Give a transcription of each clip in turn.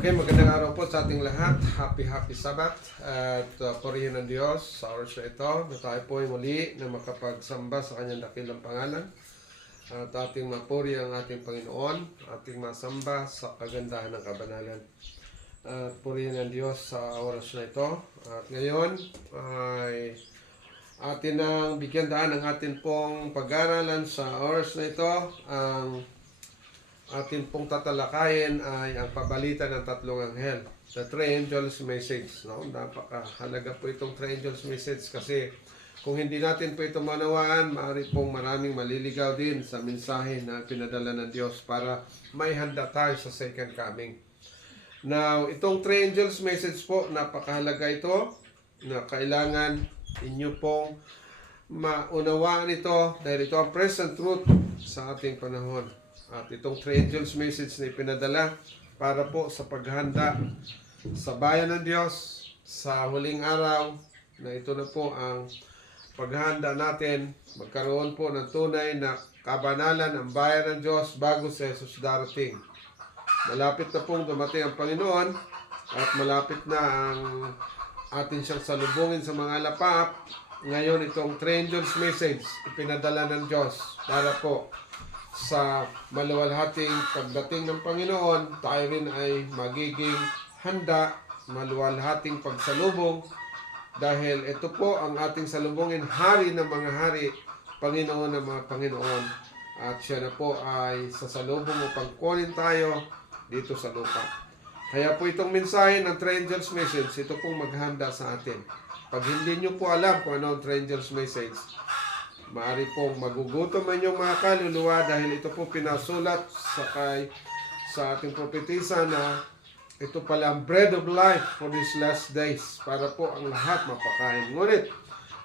Okay, magandang araw po sa ating lahat. Happy Sabbath. At purihin ng Diyos sa oras na ito na tayo po ay muli na makapagsamba sa kanyang dakilang pangalan. At ating mapuri ang ating Panginoon, ating masamba sa kagandahan ng kabanalan. At purihin ng Diyos sa oras na ito. At ngayon ay atin ang bigyan daan ang atin pong pag-aralan sa oras na ito. Ang atin pong tatalakayin ay ang pabalita ng tatlong anghel. The Three Angels Message. No? Napakahalaga po itong Three Angels Message kasi kung hindi natin po ito manawaan, maaari pong maraming maliligaw din sa mensahe na pinadala ng Diyos para may handa tayo sa second coming. Now, itong Three Angels Message po, napakahalaga ito na kailangan inyo pong maunawaan ito dahil ito ang present truth sa ating panahon. At itong Three Angels Message na ipinadala para po sa paghanda sa bayan ng Diyos sa huling araw na ito na po ang paghanda natin magkaroon po ng tunay na kabanalan ang bayan ng Diyos bago si Jesus darating. Malapit na pong dumating ang Panginoon at malapit na ang atin siyang salubungin sa mga alapap. Ngayon itong Three Angels Message ipinadala ng Diyos para po sa maluwalhating pagdating ng Panginoon, tayo rin ay magiging handa, maluwalhating pagsalubong dahil ito po ang ating salubungin, hari ng mga hari, Panginoon ng mga Panginoon, at siya na po ay sasalubong upang kunin tayo dito sa lupa. Kaya po itong mensahe ng Three Angels Message, ito pong maghanda sa atin. Pag hindi nyo po alam kung ano ang Three Angels Message, maaari pong magugutom ang inyong mga kaluluwa dahil ito po pinasulat sa ating propetisa na ito pala ang bread of life for these last days para po ang lahat mapakain. Ngunit,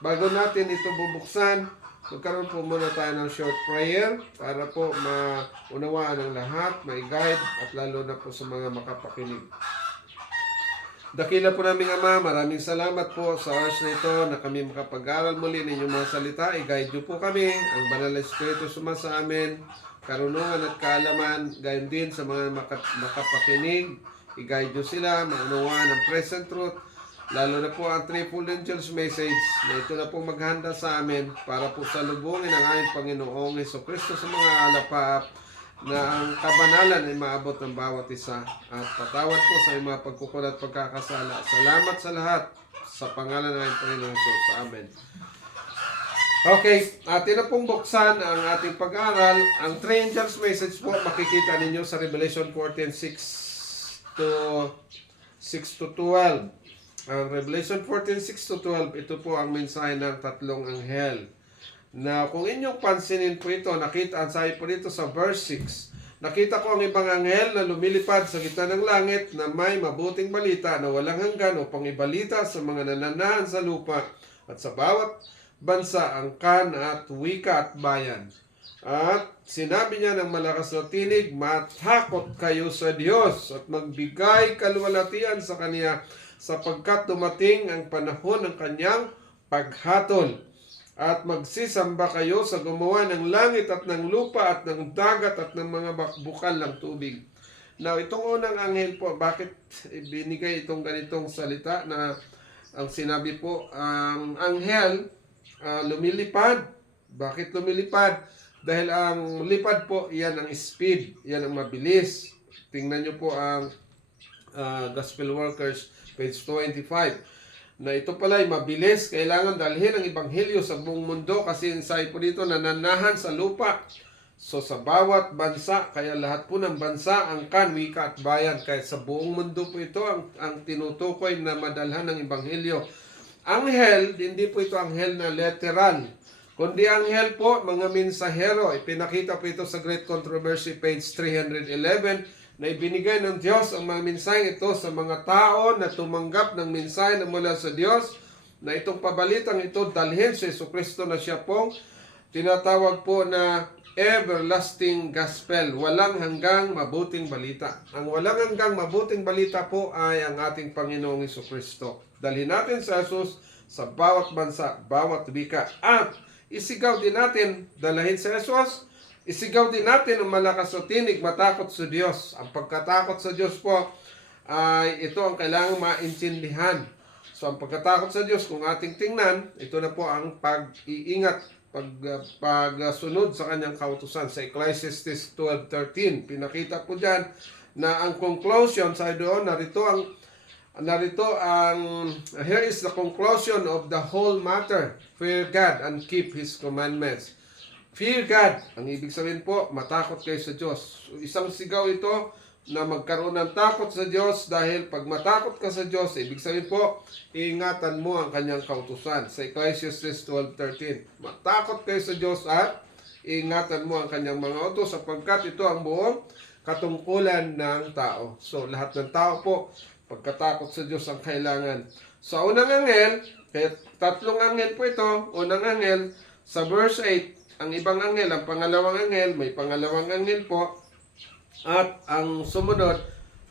bago natin ito bubuksan, magkaroon po muna tayo ng short prayer para po maunawaan ang lahat, mai-guide at lalo na po sa mga makapakinig. Dakila po naming Ama, maraming salamat po sa oras na ito na kami makapag-aral muli ng inyong mga salita. I-guide niyo po kami, ang Banal na Espiritu sumasa amin, karunungan at kaalaman, gayon din sa mga makapakinig. I-guide niyo sila, maunawaan ang present truth, lalo na po ang Triple Angels Message na ito na po maghanda sa amin para po salubungin ang aming Panginoong Jesucristo sa mga alapap na ang kabanalan ay maabot ng bawat isa at patawad po sa mga pagkukulat at pagkakasala. Salamat sa lahat sa pangalan ng Panginoong Jesus. Amen. Okay, atin na pong buksan ang ating pag-aaral. Ang Three Angels Message po makikita ninyo sa Revelation 14:6 to 12. Ang Revelation 14:6 to 12, ito po ang mensahe ng tatlong anghel. Na kung inyong pansinin po ito, nakita ang sabi po dito sa verse 6, nakita ko ang ibang anghel na lumilipad sa gitna ng langit na may mabuting balita na walang hanggan upang ibalita sa mga nananahan sa lupa at sa bawat bansa, angkan at wika at bayan. At sinabi niya ng malakas na tinig, matakot kayo sa Diyos at magbigay kaluwalhatian sa Kanya sapagkat dumating ang panahon ng Kanyang paghatol. At magsisamba kayo sa gumawa ng langit at ng lupa at ng dagat at ng mga bukal ng tubig. Now, itong unang anghel po, bakit binigay itong ganitong salita na ang sinabi po, ang anghel lumilipad. Bakit lumilipad? Dahil ang lipad po, yan ang speed, yan ang mabilis. Tingnan nyo po ang Gospel Workers, page 25. Na ito pala ay mabilis, kailangan dalhin ang ebanghelyo sa buong mundo kasi insay po dito nananahan sa lupa. So sa bawat bansa, kaya lahat po ng bansa, angkan, wika at bayan, kaya sa buong mundo po ito ang tinutukoy na madalhan ng ebanghelyo. Anghel, hindi po ito anghel na literal, kundi anghel po, mga mensahero. Ipinakita po ito sa Great Controversy, page 311, na ibinigay ng Diyos ang mga mensahe ito sa mga tao na tumanggap ng mensahe na mula sa Diyos, na itong pabalitang ito dalhin sa Jesucristo na siya pong tinatawag po na everlasting gospel, walang hanggang mabuting balita. Ang walang hanggang mabuting balita po ay ang ating Panginoong Jesucristo. Dalhin natin sa Jesus sa bawat bansa, bawat wika, at isigaw din natin, dalahin sa Jesus. Isigaw din natin ang malakas na tinig, matakot sa Diyos. Ang pagkatakot sa Diyos po ay ito ang kailangang maintindihan. So ang pagkatakot sa Diyos, kung ating tingnan, ito na po ang pag-iingat, pagsunod sa kanyang kautusan. Sa Ecclesiastes 12:13, pinakita po dyan na ang conclusion sa doon, here is the conclusion of the whole matter. Fear God and keep His commandments. Fear God, ang ibig sabihin po, matakot kayo sa Diyos. So, isang sigaw ito na magkaroon ng takot sa Diyos, dahil pag matakot ka sa Diyos, ibig sabihin po, iingatan mo ang kanyang kautusan. Sa Ecclesiastes 12:13, matakot kayo sa Diyos at iingatan mo ang kanyang mga utos, sapagkat ito ang buong katungkulan ng tao. So lahat ng tao po, pagkatakot sa Diyos ang kailangan. Sa unang anghel, kaya tatlong anghel po ito. Unang anghel, sa verse 8, ang ibang anghel, ang pangalawang anghel, may pangalawang anghel po. At ang sumunod,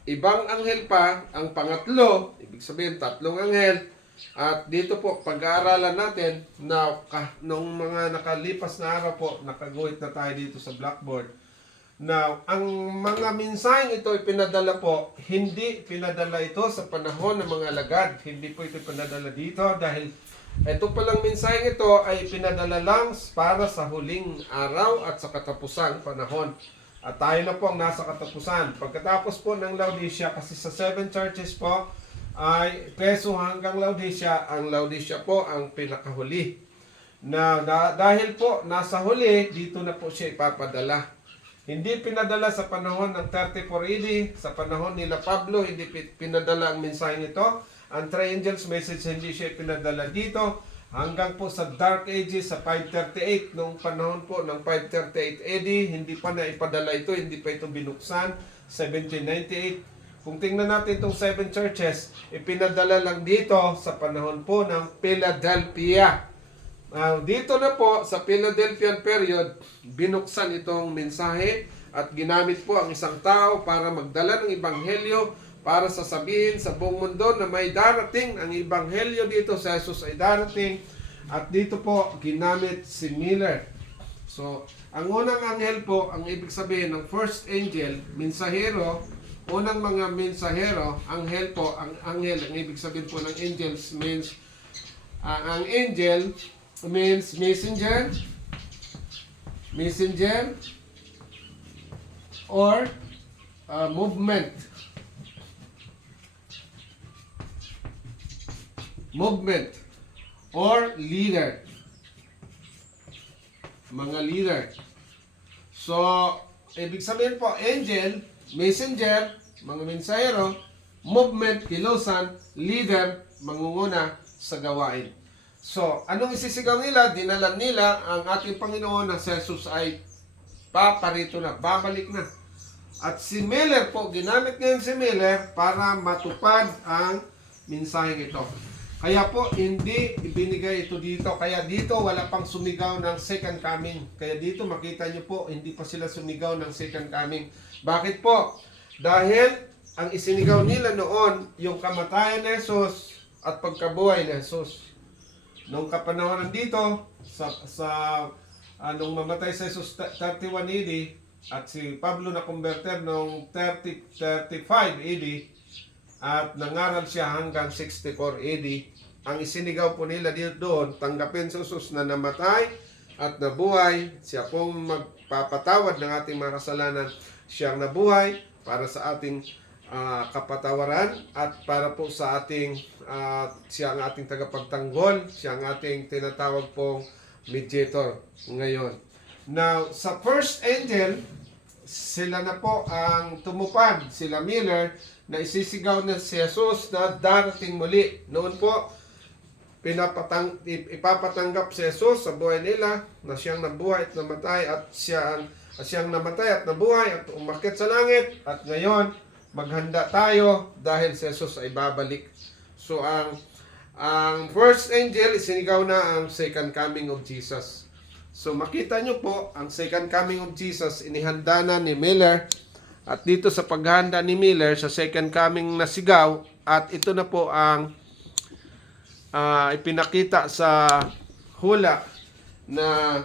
ibang anghel pa, ang pangatlo, ibig sabihin tatlong anghel. At dito po, pag-aaralan natin na nung mga nakalipas na araw po, nakaguhit na tayo dito sa blackboard. Now, ang mga mensaheng ito ipinadala po, hindi pinadala ito sa panahon ng mga alagad. Hindi po ito pinadala dito dahil ito palang mensaheng ito ay pinadala lang para sa huling araw at sa katapusang panahon. At tayo na po ang nasa katapusan. Pagkatapos po ng Laodicea, kasi sa 7 churches po ay Efeso hanggang Laodicea, ang Laodicea po ang pinakahuli. Dahil po nasa huli, dito na po siya ipapadala. Hindi pinadala sa panahon ng 34 AD, sa panahon nila Pablo, hindi pinadala ang mensaheng ito. Ang Three Angels message, hindi siya pinadala dito. Hanggang po sa Dark Ages, sa 538, noong panahon po ng 538 AD, hindi pa na ipadala ito, hindi pa ito binuksan. 1798. Kung tingnan natin itong 7 churches, ipinadala lang dito sa panahon po ng Philadelphia. Dito na po sa Philadelphian period, binuksan itong mensahe at ginamit po ang isang tao para magdala ng ebanghelyo, para sasabihin sa buong mundo na may darating ang ebanghelyo dito, sa Jesus ay darating. At dito po ginamit si Miller. So, ang unang anghel po, ang ibig sabihin ng first angel, mensahero, unang mga mensahero, anghel po, ang anghel, ang ibig sabihin po ng angels means, ang angel means messenger or movement or leader, mga leader. So ibig sabihin po, angel, messenger, mga mensahero, movement, kilusan, leader, mangunguna sa gawain. So, anong isisigaw nila? Dinalan nila ang ating Panginoon na si Jesus ay paparito na, babalik na. At si Miller po, ginamit ngayon si Miller para matupad ang mensaheng ito. Kaya po, hindi ibinigay ito dito. Kaya dito, wala pang sumigaw ng second coming. Kaya dito, makita nyo po, hindi pa sila sumigaw ng second coming. Bakit po? Dahil ang isinigaw nila noon, yung kamatayan ni Jesus at pagkabuhay ni Jesus. Nung kapanahon dito, nung mamatay si Jesus 31 AD, at si Pablo na converter noong 35 AD, at nangaral siya hanggang 64 AD, ang isinigaw po nila dito doon, tanggapin si Jesus na namatay at nabuhay, siya pong magpapatawad ng ating mga kasalanan, siyang nabuhay para sa ating kapatawaran at para po sa ating siya ang ating tagapagtanggol, siya ang ating tinatawag pong mediator ngayon. Now, sa first angel, sila na po ang tumupad, sila Miller, na isisigaw na si Jesus na darating muli. Noon po, ipapatanggap si Jesus sa buhay nila na siyang nabuhay at namatay at siyang namatay at nabuhay at umakyat sa langit, at ngayon maghanda tayo dahil si Jesus ay babalik. So ang first angel, isinigaw na ang second coming of Jesus. So makita nyo po, ang second coming of Jesus, inihanda na ni Miller. At dito sa paghanda ni Miller sa second coming na sigaw, at ito na po ang ipinakita sa hula na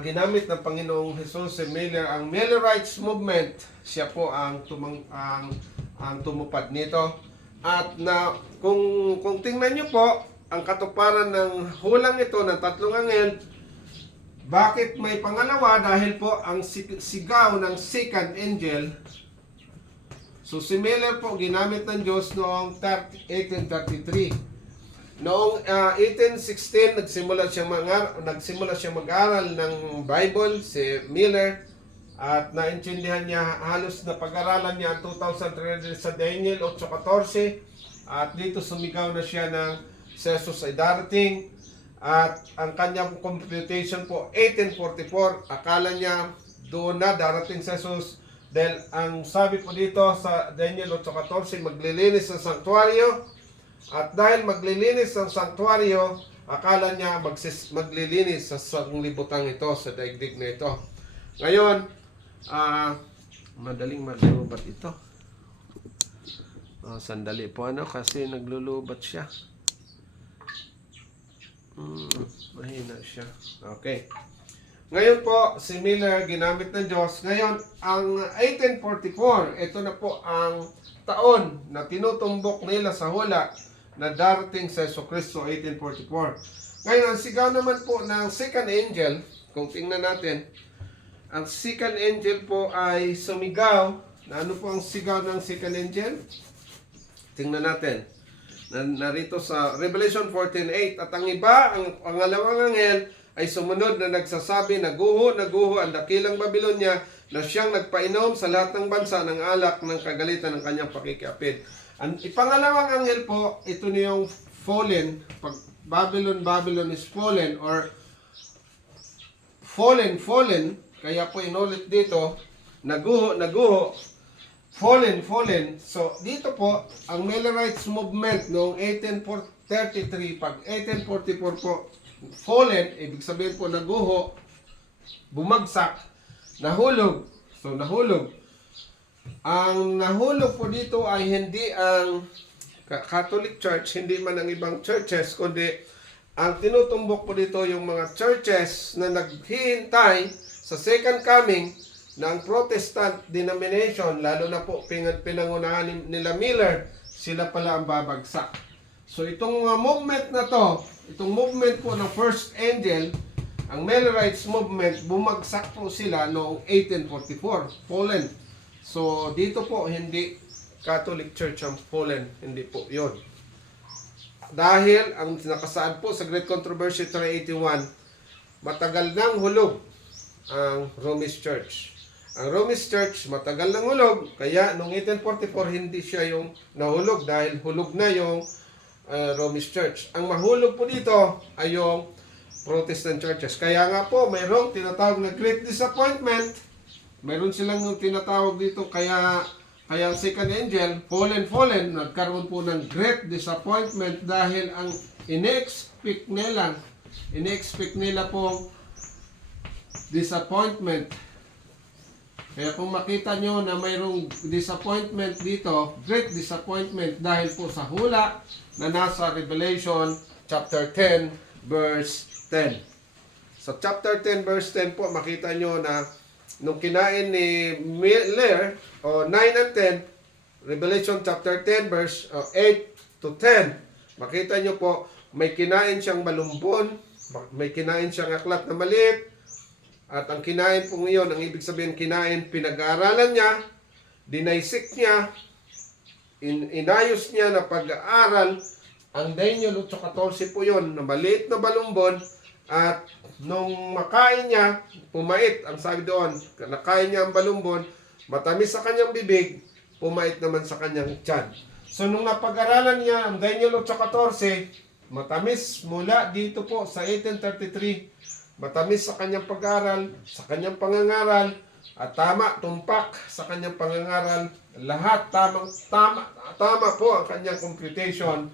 ginamit ng Panginoong Jesus si Miller, ang Millerites movement, siya po ang tumupad nito. At na kung tingnan niyo po ang katuparan ng hulang ito ng tatlong anghel, bakit may pangalawa? Dahil po ang sigaw ng second angel. So si Miller po ginamit ng Diyos noong 1833. Noong 1816 nagsimula siyang mag-aral ng Bible si Miller, at naintindihan niya halos na pag-aralan niya ang 2,300 sa Daniel 8:14, at dito sumigaw na siya ng si Jesus ay darating. At ang kanyang computation po 1844, akala niya doon na darating si Jesus, dahil ang sabi po dito sa Daniel 8:14, maglilinis ng sanktuaryo. At dahil maglilinis ng sanktuaryo, akala niya maglilinis sa sanglibutang ito, sa daigdig na ito. Ngayon, madaling maglulubat ito. Sandali po kasi naglulubat siya. Mahina siya. Okay. Ngayon po, si Miller ginamit ng Diyos. Ngayon, ang 1844, ito na po ang taon na tinutumbok nila sa hula na darating sa Jesucristo, 1844. Ngayon, ang sigaw naman po ng second angel, kung tingnan natin, ang second angel po ay sumigaw. Na ano po ang sigaw ng second angel? Tingnan natin. Narito sa Revelation 14:8, at ang iba, ang pangalawang anghel ay sumunod na nagsasabi, naguho ang dakilang Babylonia na siyang nagpainom sa lahat ng bansa ng alak ng kagalitan ng kanyang pakikiapid. Ang ipangalawang anghel po, ito na yung fallen. Pag Babylon is fallen, or fallen, kaya po inulit dito, naguho, fallen. So, dito po, ang Millerites movement noong 1833, pag 1844 po, fallen, ibig sabihin po, naguho, bumagsak, nahulog. So, nahulog. Ang nahulog po dito ay hindi ang Catholic Church, hindi man ang ibang churches, kundi ang tinutumbok po dito yung mga churches na naghihintay sa second coming ng Protestant denomination, lalo na po pinangunahan nila Miller, sila pala ang babagsak. So itong movement na to, itong movement po ng first angel, ang Millerites movement, bumagsak po sila noong 1844, fallen. So dito po hindi Catholic Church ang fallen, hindi po yon. Dahil ang nakasaad po sa Great Controversy 381, matagal nang hulog ang Romish Church. Ang Romish Church matagal nang hulog, kaya noong 1844 hindi siya yung nahulog dahil hulog na yung Romish Church. Ang mahulog po dito ay yung Protestant churches. Kaya nga po mayroong tinatawag na Great Disappointment. Mayroon silang tinatawag dito, kaya ang second angel, fallen, nagkaroon po ng Great Disappointment dahil ang ine-expect nila po disappointment. Kaya kung makita nyo na mayroong disappointment dito, great disappointment, dahil po sa hula na nasa Revelation chapter 10 verse 10. Sa chapter 10 verse 10 po, makita nyo na nung kinain ni Miller, 9 and 10, Revelation chapter 10 verse 8 to 10, makita nyo po, may kinain siyang malumbon, may kinain siyang aklat na maliit. At ang kinain po ngayon, ang ibig sabihin kinain, pinag-aaralan niya, dinaisik niya, inayos niya na pag-aaral, ang Daniel 8:14 po yun, na maliit na balumbon, at nung makain niya, pumait, ang sabi doon, nakain niya ang balumbon, matamis sa kanyang bibig, pumait naman sa kanyang tiyan. So nung napag-aralan niya ang Daniel 8:14, matamis mula dito po sa 1833, matamis sa kanyang pag-aral, sa kanyang pangangaral, at tumpak sa kanyang pangangaral. Lahat tama po ang kanyang computation.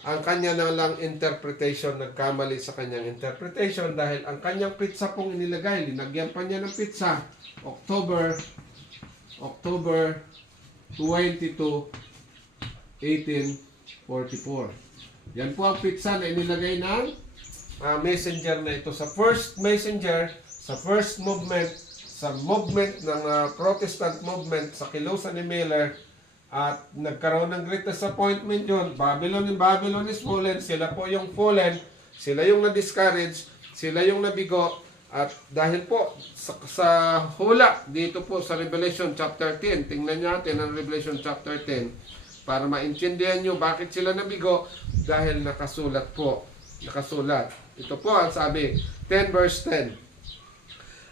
Ang kanya na lang interpretation, nagkamali sa kanyang interpretation dahil ang kanyang pizza pong inilagay, linagyan pa niya ng pizza, October 22, 1844. Yan po ang pizza na inilagay ng messenger na ito. Sa first messenger, sa first movement, sa movement ng Protestant movement, sa kilusan ni Miller, at nagkaroon ng great disappointment yun. Babylon is fallen. Sila po yung fallen. Sila yung na-discourage. Sila yung nabigo. At dahil po sa hula dito po sa Revelation chapter 10, tingnan natin ang Revelation chapter 10 para maintindihan nyo bakit sila nabigo. Dahil nakasulat po. Nakasulat. Ito po ang sabi, 10 verse 10.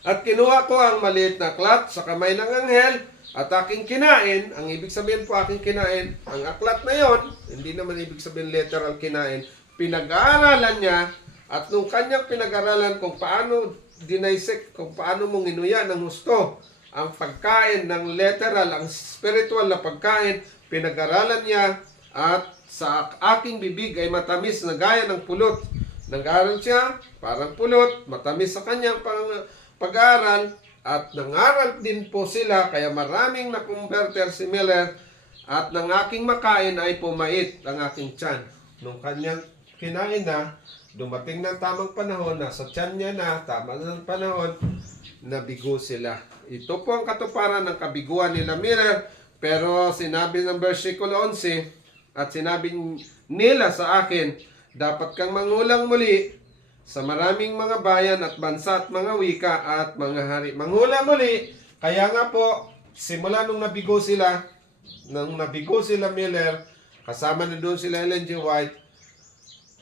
At kinuha ko ang maliit na aklat sa kamay ng anghel at aking kinain. Ang ibig sabihin po aking kinain, ang aklat na yon, hindi naman ibig sabihin literal kinain, pinag-aaralan niya. At nung kanyang pinag-aralan kung paano dinaisik, kung paano mong inuya ng husto ang pagkain ng literal, ang spiritual na pagkain, pinag-aralan niya at sa aking bibig ay matamis na gaya ng pulot. Nag-aaral siya, parang pulot, matamis sa kanyang pag-aaral at nangaral din po sila kaya maraming na-converter si Miller at ng aking makain ay pumait ang aking tiyan. Nung kanyang kinain na, dumating ng tamang panahon, nasa tiyan niya na, tama ng panahon, nabigo sila. Ito po ang katuparan ng kabiguan nila Miller, pero sinabi ng versikulo 11, at sinabi nila sa akin, dapat kang mangulang muli sa maraming mga bayan at bansa at mga wika at mga hari. Manghula muli, kaya nga po, simula nung nabigo sila Miller, kasama na doon sila Ellen G. White,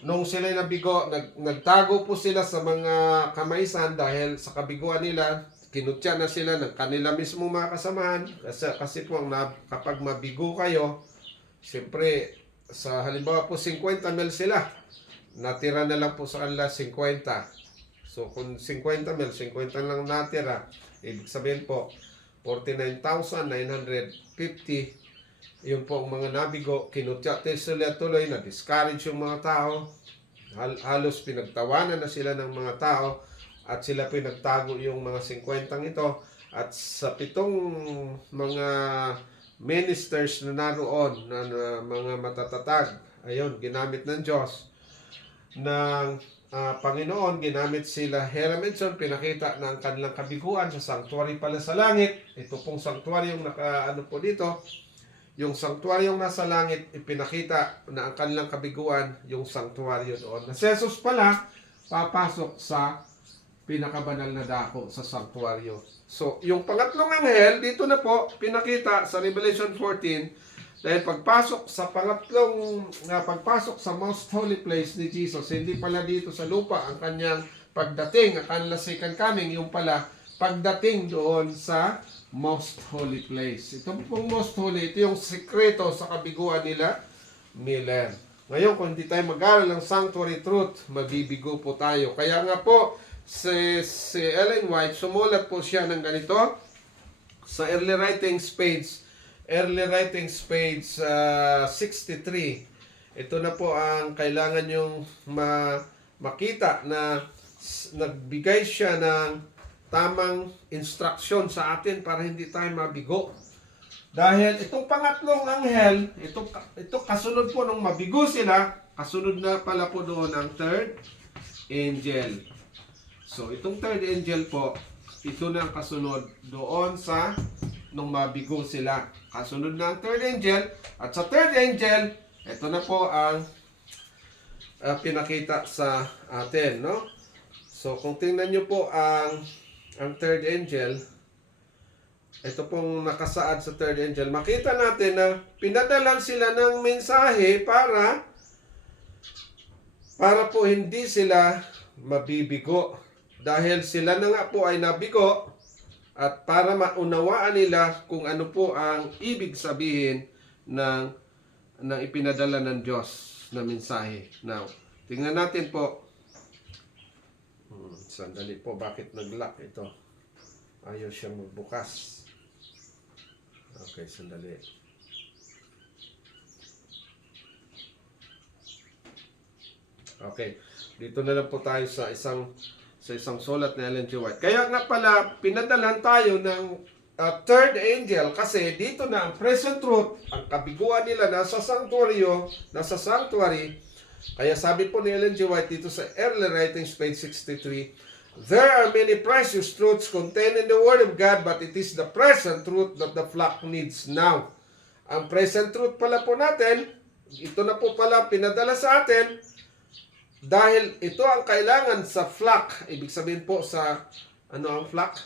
nung sila nabigo, nagtago po sila sa mga kamaisan dahil sa kabiguan nila, kinutya na sila ng kanila mismo mga kasamahan. Kasi po, kapag mabigo kayo, siyempre, sa halimbawa po 50 mil sila, natira na lang po sa kanila 50. So kung 50 mil, 50 lang natira, ibig sabihin po 49,950. Yung po ang mga nabigo, kinutya sila tuloy, na-discourage yung mga tao, halos pinagtawanan na sila ng mga tao, at sila pinagtago yung mga 50 ito. At sa 7 mga ministers na naroon, na mga matatatag, ayun, ginamit ng Diyos, ng Panginoon, ginamit sila Hiram Edson, pinakita na ang kanilang kabiguan sa sanctuary pala sa langit. Ito pong sanctuary yung naka-ano po dito, yung sanctuaryong nasa langit, ipinakita na ang kanilang kabiguan, yung sanctuaryo doon. Na si Jesus pala, papasok sa pinakabanal na dako sa sanctuaryo. So, yung pangatlong anghel, dito na po, pinakita sa Revelation 14, dahil pagpasok sa pagpasok sa most holy place ni Jesus, hindi pala dito sa lupa ang kanyang pagdating, ang kanilang second coming, yung pala pagdating doon sa most holy place. Ito pong most holy, ito yung sekreto sa kabiguan nila Miller. Ngayon, kung hindi tayo mag-aral ng sanctuary truth, mabibigo po tayo. Kaya nga po, si Ellen White, sumulat po siya ng ganito sa early writings page 63. Ito na po ang kailangan yung makita na nagbigay siya ng tamang instruction sa atin para hindi tayo mabigo. Dahil itong pangatlong anghel, ito kasunod po nung mabigo sila, kasunod na pala po doon ang third angel. So, itong third angel po, ito na ang kasunod doon sa nung mabigo sila. Kasunod na ang third angel. At sa third angel, ito na po ang pinakita sa atin, no? So, kung tingnan nyo po ang third angel, ito pong nakasaad sa third angel, makita natin na pinadalan sila ng mensahe para po hindi sila mabibigo. Dahil sila na nga po ay nabigo at para maunawaan nila kung ano po ang ibig sabihin ng ipinadala ng Diyos na mensahe. Now, tingnan natin po. Sandali po, bakit nag-lock ito? Ayaw siyang magbukas. Okay, sandali. Okay, dito na lang po tayo sa isang sulat ni Ellen G. White. Kaya nga pala, pinadalan tayo ng third angel kasi dito na ang present truth, ang kabiguan nila nasa sanctuary, Kaya sabi po ni Ellen G. White dito sa Early Writings, page 63, there are many precious truths contained in the Word of God, but it is the present truth that the flock needs now. Ang present truth pala po natin, ito na po pala pinadala sa atin, dahil ito ang kailangan sa flock. Ibig sabihin po sa, ano ang flock?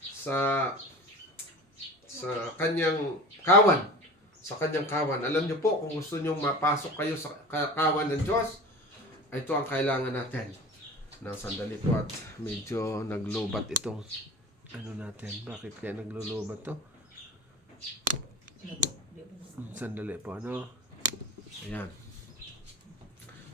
Sa kanyang kawan. Sa kanyang kawan. Alam niyo po, kung gusto niyo mapasok kayo sa kawan ng Diyos, ito ang kailangan natin. Na sandali po at medyo naglubat itong ano natin. Bakit kaya naglulubat to? Sandali po, ano? Ayan.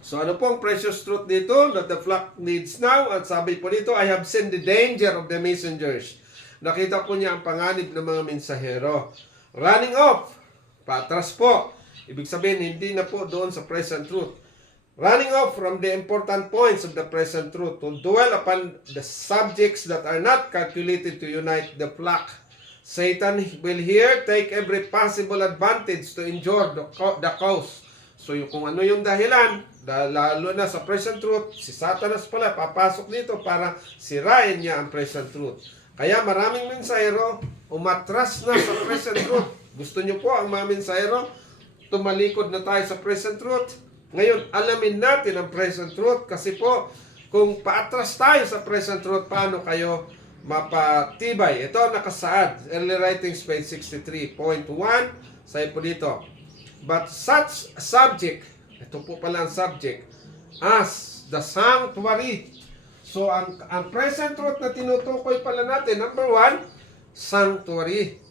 So ano po ang precious truth dito that the flock needs now? At sabi po dito, I have seen the danger of the messengers. Nakita po niya ang panganib ng mga mensahero. Running off. Paatras po. Ibig sabihin, hindi na po doon sa present truth. Running off from the important points of the present truth to dwell upon the subjects that are not calculated to unite the flock. Satan will here take every possible advantage to injure the cause. So kung ano yung dahilan, lalo na sa present truth, si Satanas pala papasok dito para sirain niya ang present truth. Kaya maraming mensahero umatras na sa present truth. Gusto niyo po ang mga mensahero, tumalikod na tayo sa present truth. Ngayon, alamin natin ang present truth kasi po, kung paatras tayo sa present truth, paano kayo mapatibay? Ito nakasaad, Early Writings, page 63.1, sabi po dito, but such a subject, ito po pala ang subject, as the sanctuary. So, ang present truth na tinutukoy pala natin, number 1, sanctuary.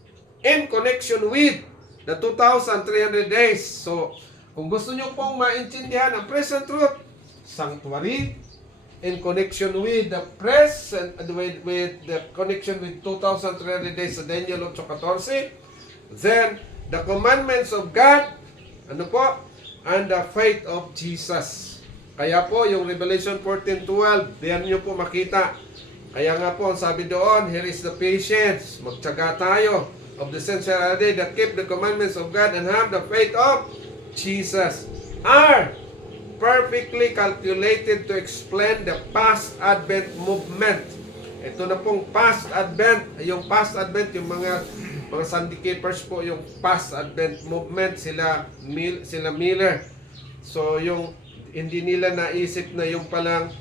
In connection with the 2,300 days. So, kung gusto nyo pong maintindihan ang present truth, sanctuary, in connection with the present, with the connection with 2,300 days sa Daniel 8:14, then the commandments of God, ano po? And the faith of Jesus. Kaya po, yung Revelation 14:12, diyan nyo po makita. Kaya nga po, ang sabi doon, here is the patience. Magtyaga tayo of the saints that keep the commandments of God and have the faith of Jesus. Are perfectly calculated to explain the past Advent movement. Ito na pong past Advent. Yung past Advent, yung mga Sunday keepers po, yung past Advent movement, sila Miller. So, yung hindi nila naisip na yung palang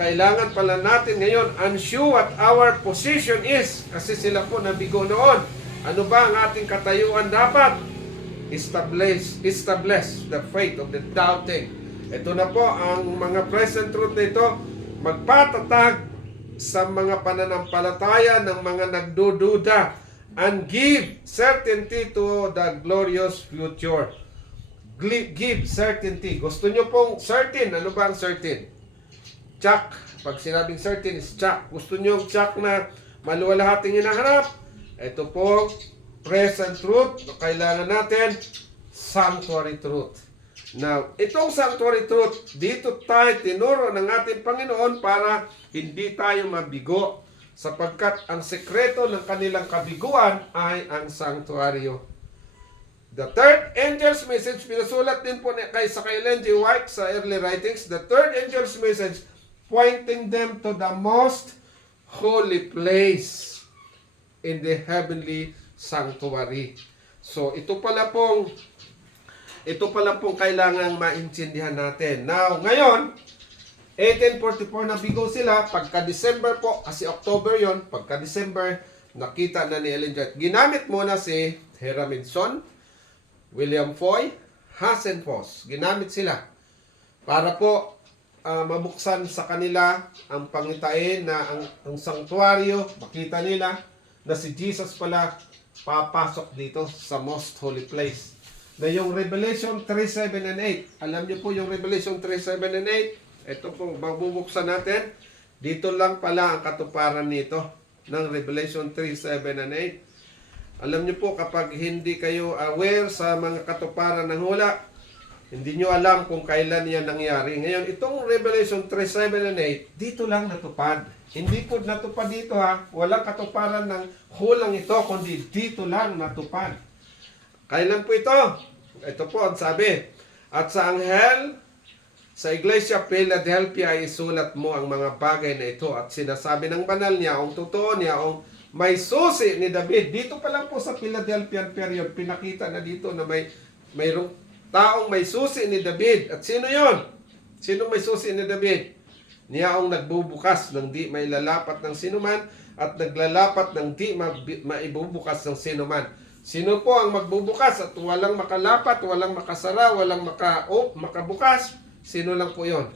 kailangan pala natin ngayon, unsure what our position is. Kasi sila po nabigo noon. Ano ba ang ating katayuan dapat? Establish the faith of the doubting. Ito na po ang mga present truth nito, magpatatag sa mga pananampalataya ng mga nagdududa and give certainty to the glorious future. Give certainty. Gusto nyo pong certain. Ano ba ang certain? Check. Pag sinabing certain is check. Gusto nyo yung check na maluwalhating hinahanap? Ito po, present truth. Kailangan natin, sanctuary truth. Now, itong sanctuary truth, dito tayo tinuro ng ating Panginoon para hindi tayo mabigo sapagkat ang sekreto ng kanilang kabiguan ay ang sanctuaryo. The third angel's message, pinasulat din po kay Ellen G. White sa Early Writings, the third angel's message pointing them to the most holy place in the heavenly sanctuary. So, ito pala pong kailangang maintindihan natin. Now, ngayon, 1844 nabigo sila. Pagka-December po, kasi October yon, pagka-December, nakita na ni Ellen G. White. Ginamit muna si Hiram Edson, William Foy, Hasenfoss. Ginamit sila para po mabuksan sa kanila ang pangitain na ang sanctuaryo, makita nila na si Jesus pala papasok dito sa most holy place. Na yung Revelation 3:7 and 8. Alam niyo po yung Revelation 3:7 and 8? Ito po, mabubuksan natin. Dito lang pala ang katuparan nito ng Revelation 3:7 and 8. Alam niyo po, kapag hindi kayo aware sa mga katuparan ng hula, hindi niyo alam kung kailan yan nangyari. Ngayon, itong Revelation 3:7 and 8, dito lang natupad. Hindi po natupad dito ha. Walang katuparan ng hulang ito, kundi dito lang natupad. Kailan po ito? Ito po ang sabi. At sa anghel, sa Iglesia Philadelphia ay isulat mo ang mga bagay na ito at sinasabi ng banal niya, ang totoo niya, ang may susi ni David. Dito pa lang po sa Philadelphian period, pinakita na dito na mayroong taong may susi ni David. At sino yon? Sino may susi ni David? Niya ang nagbubukas ng di mailalapat ng sinuman at naglalapat ng di maibubukas ng sinuman. Sino po ang magbubukas at walang makalapat, walang makasara, walang makabukas? Sino lang po yon?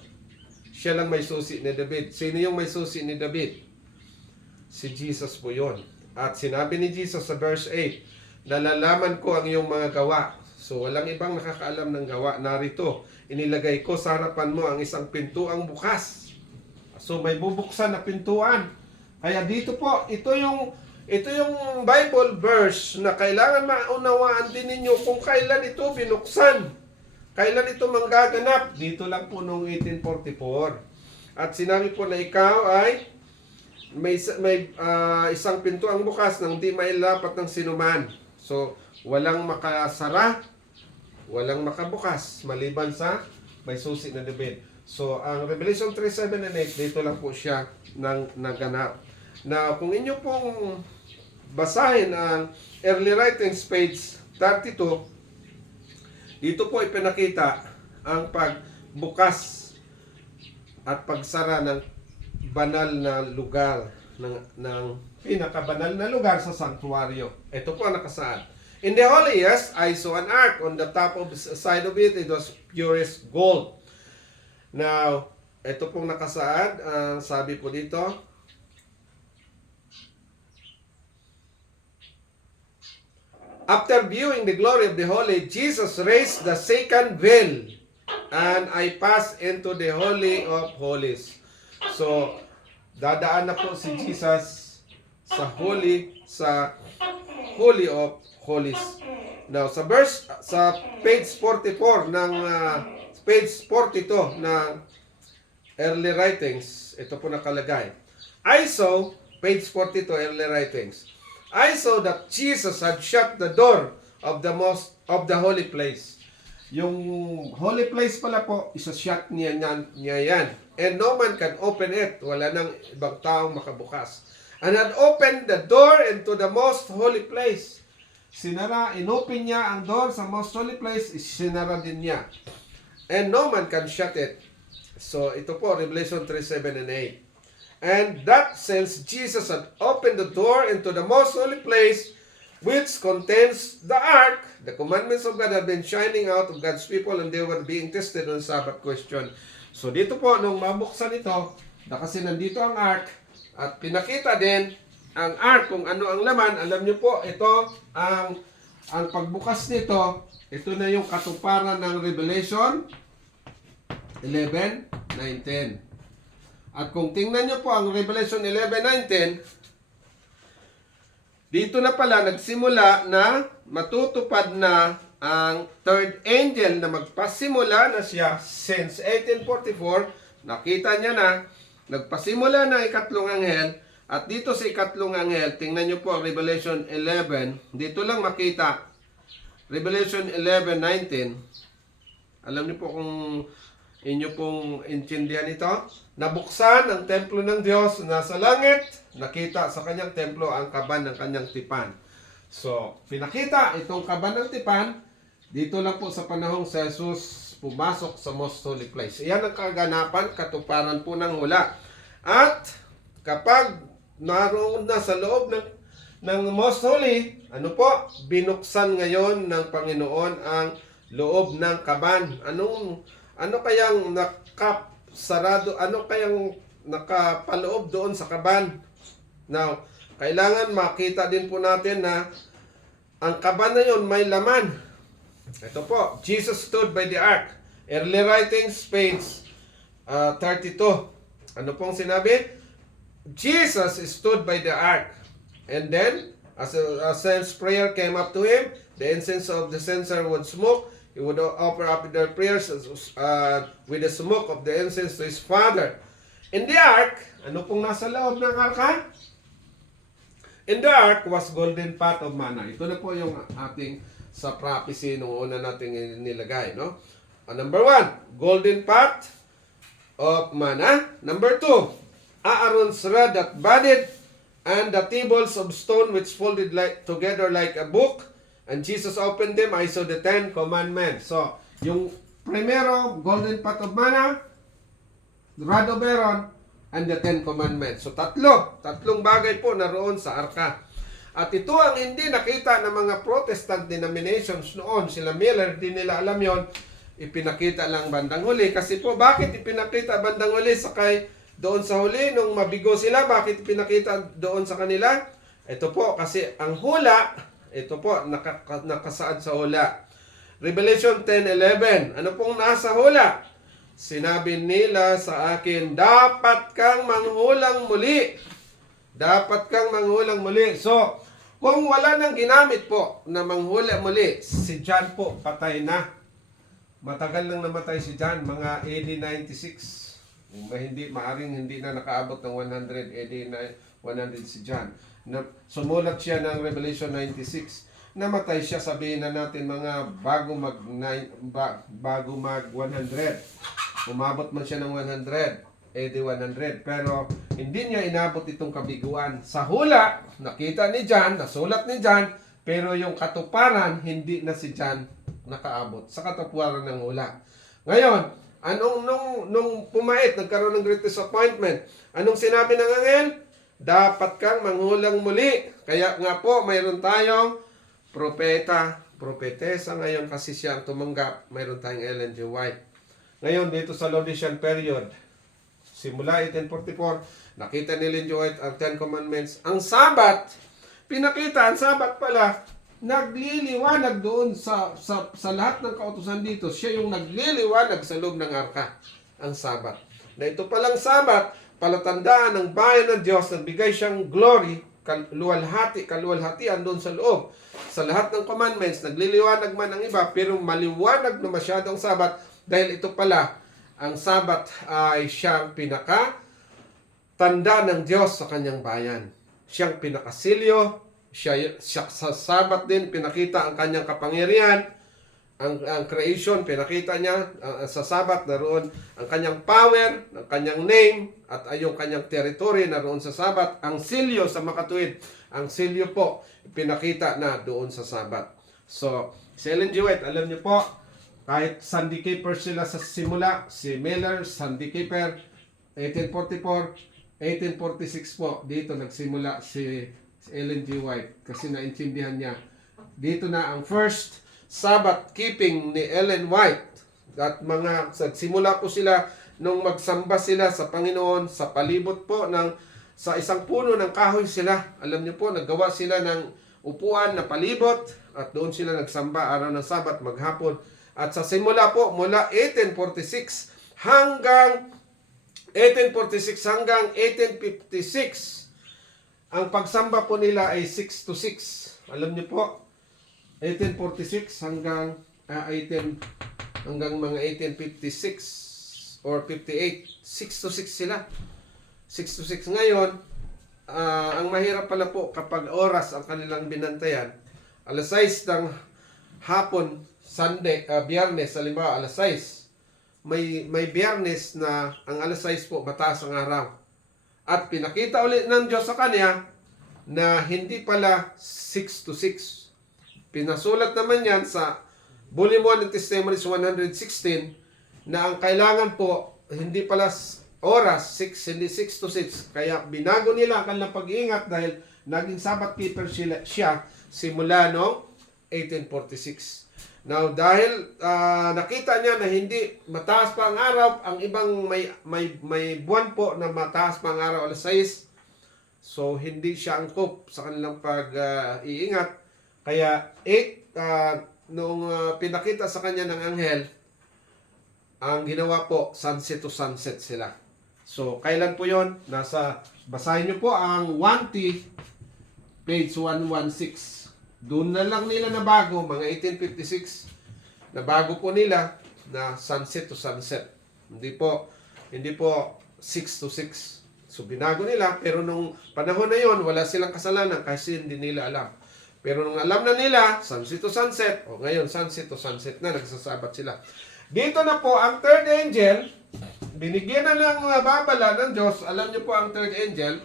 Siya lang may susi ni David. Sino yung may susi ni David? Si Jesus po yon. At sinabi ni Jesus sa verse 8, nalalaman ko ang iyong mga gawa. So walang ibang nakakaalam ng gawa. Narito, inilagay ko sa harapan mo ang isang pintuang bukas. So may bubuksan na pintuan. Kaya dito po, ito yung Bible verse na kailangan maunawaan din ninyo kung kailan ito binuksan. Kailan ito manggaganap? Dito lang po noong 1844. At sinabi po na ikaw ay may isang pintuang bukas nang di mailapat ng sinuman. So, walang makasara, walang makabukas, maliban sa may susi na David. So, ang Revelation 3:7 and 8, dito lang po siya naganap. Now, kung inyo pong basahin ang early writings, page 32, dito po ipinakita ang pagbukas at pagsara ng banal na lugar, ng pinakabanal na lugar sa sanktuaryo. Ito po ang nakasaad. In the holiest, I saw an ark. On the top of the side of it, it was purest gold. Now, ito pong nakasaad. Sabi po dito, after viewing the glory of the holy, Jesus raised the second veil, and I passed into the Holy of Holies. So, dadaan na po si Jesus sa Holy of Holies. Now, sa page 44 ng page 42 ng early writings, ito po nakalagay. I saw, page 42 early writings, I saw that Jesus had shut the door of the holy place. Yung holy place pala po, isa-shut niya yan. And no man can open it. Wala nang ibang taong makabukas. And had opened the door into the most holy place. Inopen niya ang door sa most holy place, sinara din niya. And no man can shut it. So ito po, Revelation 3:7 and 8. And that since Jesus had opened the door into the most holy place, which contains the ark, the commandments of God had been shining out of God's people and they were being tested on Sabbath question. So dito po, nung mabuksan ito, kasi nandito ang ark, at pinakita din ang ark kung ano ang laman, alam niyo po, ito, ang pagbukas nito, ito na yung katuparan ng Revelation 11:9-10. At kung tingnan nyo po ang Revelation 11:9-10, dito na pala nagsimula na matutupad na ang third angel na magpasimula na siya since 1844. Nakita niya na, nagpasimula na ikatlong anghel. At dito sa ikatlong anghel, tingnan nyo po ang Revelation 11. Dito lang makita, Revelation 11:19. Alam niyo po kung inyo pong intindihan ito. Nabuksan ang templo ng Diyos nasa langit. Nakita sa kanyang templo ang kaban ng kanyang tipan. So, pinakita itong kaban ng tipan. Dito lang po sa panahong si Jesus pumasok sa most holy place. Iyan ang kaganapan, katuparan po ng hula. At kapag naroon na sa loob ng most holy, ano po? Binuksan ngayon ng Panginoon ang loob ng kaban. Ano kayang nakasarado, ano kayang nakapaloob doon sa kaban? Now, kailangan makita din po natin na ang kaban na yun may laman. Ito po, Jesus stood by the ark. Early writings, page 32. Ano pong sinabi? Jesus stood by the ark. And then, as a sense prayer came up to him, the incense of the censer would smoke. He would offer up their prayers with the smoke of the incense to his Father. In the ark, ano pong nasa loob ng arka? In the ark was golden pot of manna. Ito na po yung ating sa prophecy nung una nating nilagay, no? Number 1, golden pot of manna. Number 2, Aaron's rod that budded, and the tables of stone which folded together like a book. And Jesus opened them. I saw the 10 commandments. So, yung primero, golden pot of manna, rod of Aaron, and the 10 commandments. So, tatlong bagay po naroon sa arka. At ito ang hindi nakita ng mga Protestant denominations noon. Sila Miller, di nila alam yon. Ipinakita lang bandang huli. Kasi po, bakit ipinakita bandang huli? Sakay doon sa huli, nung mabigo sila, bakit ipinakita doon sa kanila? Ito po, kasi ang hula, ito po, nakasaad sa hula. Revelation 10:11. Ano pong nasa hula? Sinabi nila sa akin, dapat kang manghulang muli. Dapat kang manghulang muli. So, kung wala nang ginamit po na manghula muli, si John po patay na. Matagal nang namatay si John, mga AD 96. Maaring hindi na nakaabot ng 100, AD 100 si John. Sumulat siya ng Revelation 96. Namatay siya, sabihin na natin mga bago mag 100. Umabot man siya ng 100. AD 100. Pero hindi niya inabot itong kabiguan. Sa hula, nakita ni John, nasulat ni John, pero yung katuparan, hindi na si John nakaabot sa katuparan ng hula. Ngayon, nung pumait, nagkaroon ng great disappointment, anong sinabi ng anghel? Dapat kang manghulang muli. Kaya nga po, mayroon tayong propetesa ngayon kasi siya ang tumanggap. Mayroon tayong Ellen G. White. Ngayon, dito sa Laodicean period, simula 1844, nakita ni Ellen G. White ang 10 Commandments. Ang Sabat, pinakita, ang Sabat pala, nagliliwanag doon sa lahat ng kautusan dito. Siya yung nagliliwanag sa loob ng arka, ang Sabat. Na ito palang Sabat, palatandaan ng bayan ng Diyos, nagbigay siyang glory, kaluwalhatian doon sa loob. Sa lahat ng commandments, nagliliwanag man ang iba, pero maliwanag na masyado ang Sabat, dahil ito pala, ang Sabat ay siyang pinaka-tanda ng Diyos sa kanyang bayan. Siyang pinakasilyo, siya sa Sabat din pinakita ang kanyang kapangyarihan, ang creation, pinakita niya sa Sabat, naroon ang kanyang power, ang kanyang name, at yung kanyang territory naroon sa Sabat. Ang silyo sa makatuwid, ang silyo po, pinakita na doon sa Sabat. So, si Ellen G. White, alam niyo po, kahit Sunday Keeper sila sa simula, si Miller, Sunday Keeper, 1844, 1846 po, dito nagsimula si Ellen G. White kasi naintindihan niya. Dito na ang first Sabbath keeping ni Ellen White. At simula po sila nung magsamba sila sa Panginoon sa palibot po sa isang puno ng kahoy sila. Alam niyo po, naggawa sila ng upuan na palibot at doon sila nagsamba araw ng Sabat maghapon. At sa simula po, mula 1846 hanggang 1856, ang pagsamba po nila ay 6 to 6. Alam niyo po, 1846 hanggang mga 1856 or 58, 6 to 6 sila. 6 to 6 ngayon. Ang mahirap pala po kapag oras ang kanilang binantayan, alas 6 ng hapon, Sunday, Biyernes, halimbawa alas 6. May Biyernes na ang alas 6 po, mataas ang araw. At pinakita ulit ng Diyos sa kanya na hindi pala 6 to 6. Pinasulat naman yan sa Volume 1 ng Testimonies 116 na ang kailangan po, hindi pala oras, 6, hindi 6 to 6. Kaya binago nila ang kanilang pag-iingat dahil naging Sabbath keeper siya simula noong 1846. Now, dahil nakita niya na hindi mataas pa ang araw, ang ibang may buwan po na mataas pa ang araw, alas 6. So, hindi siya angkop sa kanilang pag-iingat. Kaya, nung pinakita sa kanya ng anghel, ang ginawa po, sunset to sunset sila. So, kailan po yon? Basahin niyo po ang 1T, page 116. Doon na lang nila na bago, mga 1856, na bago po nila na sunset to sunset. Hindi po 6 to 6. So binago nila, pero nung panahon na yon, wala silang kasalanan kasi hindi nila alam. Pero nung alam na nila, sunset to sunset, o ngayon sunset to sunset na, nagsasabat sila. Dito na po ang third angel, binigyan na ng babala ng Diyos. Alam niyo po ang third angel,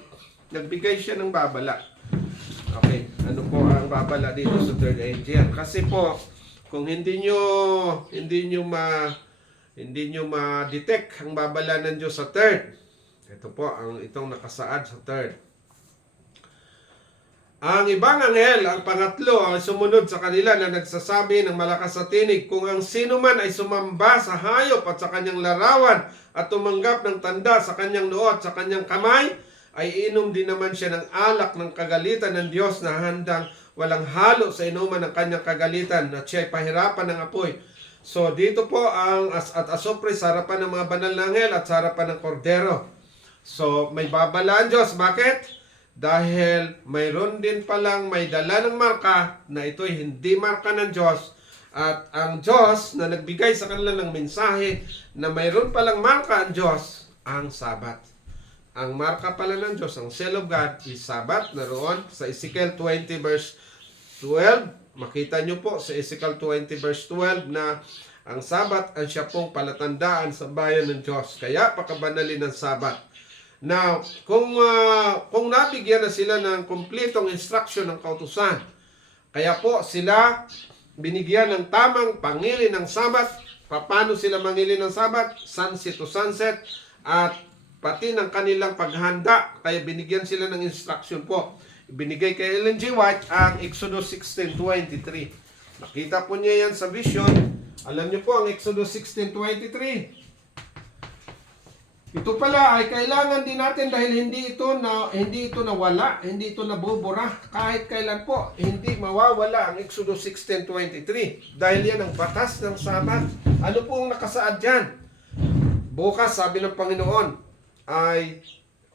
nagbigay siya ng babala. Okay, ano po ang babala dito sa third angel? Kasi po, kung hindi nyo ma-detect ang babala ng Diyos sa third, ito po ang itong nakasaad sa third. Ang ibang anghel, ang pangatlo, ang sumunod sa kanila na nagsasabi ng malakas sa tinig, kung ang sino man ay sumamba sa hayop at sa kanyang larawan at tumanggap ng tanda sa kanyang noo at sa kanyang kamay, ay inom din naman siya ng alak ng kagalitan ng Diyos na handang walang halo sa inuman ng kanyang kagalitan at siya'y pahirapan ng apoy. So dito po ang at asopre sa harapan ng mga banal na anghel at sa harapan ng kordero. So may babala ang Diyos. Bakit? Dahil mayroon din palang may dala ng marka na ito'y hindi marka ng Diyos. At ang Diyos na nagbigay sa kanila ng mensahe na mayroon palang marka ang Diyos, ang Sabat. Ang marka pala ng Diyos, ang seal of God, is Sabat. Naroon sa Ezekiel 20 verse 12. Makita nyo po sa Ezekiel 20 verse 12 na ang Sabat ang siya pong palatandaan sa bayan ng Diyos. Kaya pakabanalin ng Sabat. Now, kung nabigyan na sila ng kumpletong instruction ng kautusan, kaya po sila binigyan ng tamang pangili ng Sabat. Paano sila mangili ng Sabat? Sunset to sunset. At pati ng kanilang paghanda. Kaya binigyan sila ng instruction po. Binigay kay Ellen G. White ang Exodus 16:23. Nakita po niya yan sa vision. Alam niyo po ang Exodus 16:23. Ito pala ay kailangan din natin dahil hindi ito nawala, hindi ito nabubura. Kahit kailan po, hindi mawawala ang Exodus 16:23. Dahil yan ang batas ng Sabat. Ano po ang nakasaad dyan? Bukas, sabi ng Panginoon, ay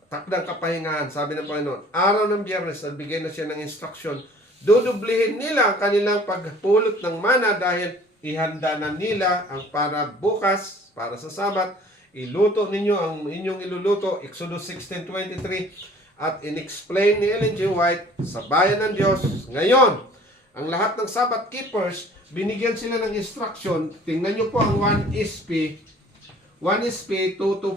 takdang kapahingahan. Sabi ng Panginoon, araw ng Biyernes, nagbigay na siya ng instruction. Dudublihin nila ang kanilang pagpulot ng mana dahil ihanda na nila ang para bukas, para sa Sabat. Iluto ninyo ang inyong iluluto, Exodus 16:23, at in-explain ni Ellen G. White sa bayan ng Diyos. Ngayon, ang lahat ng Sabbath keepers, binigyan sila ng instruction. Tingnan nyo po ang 1 SP 2-5.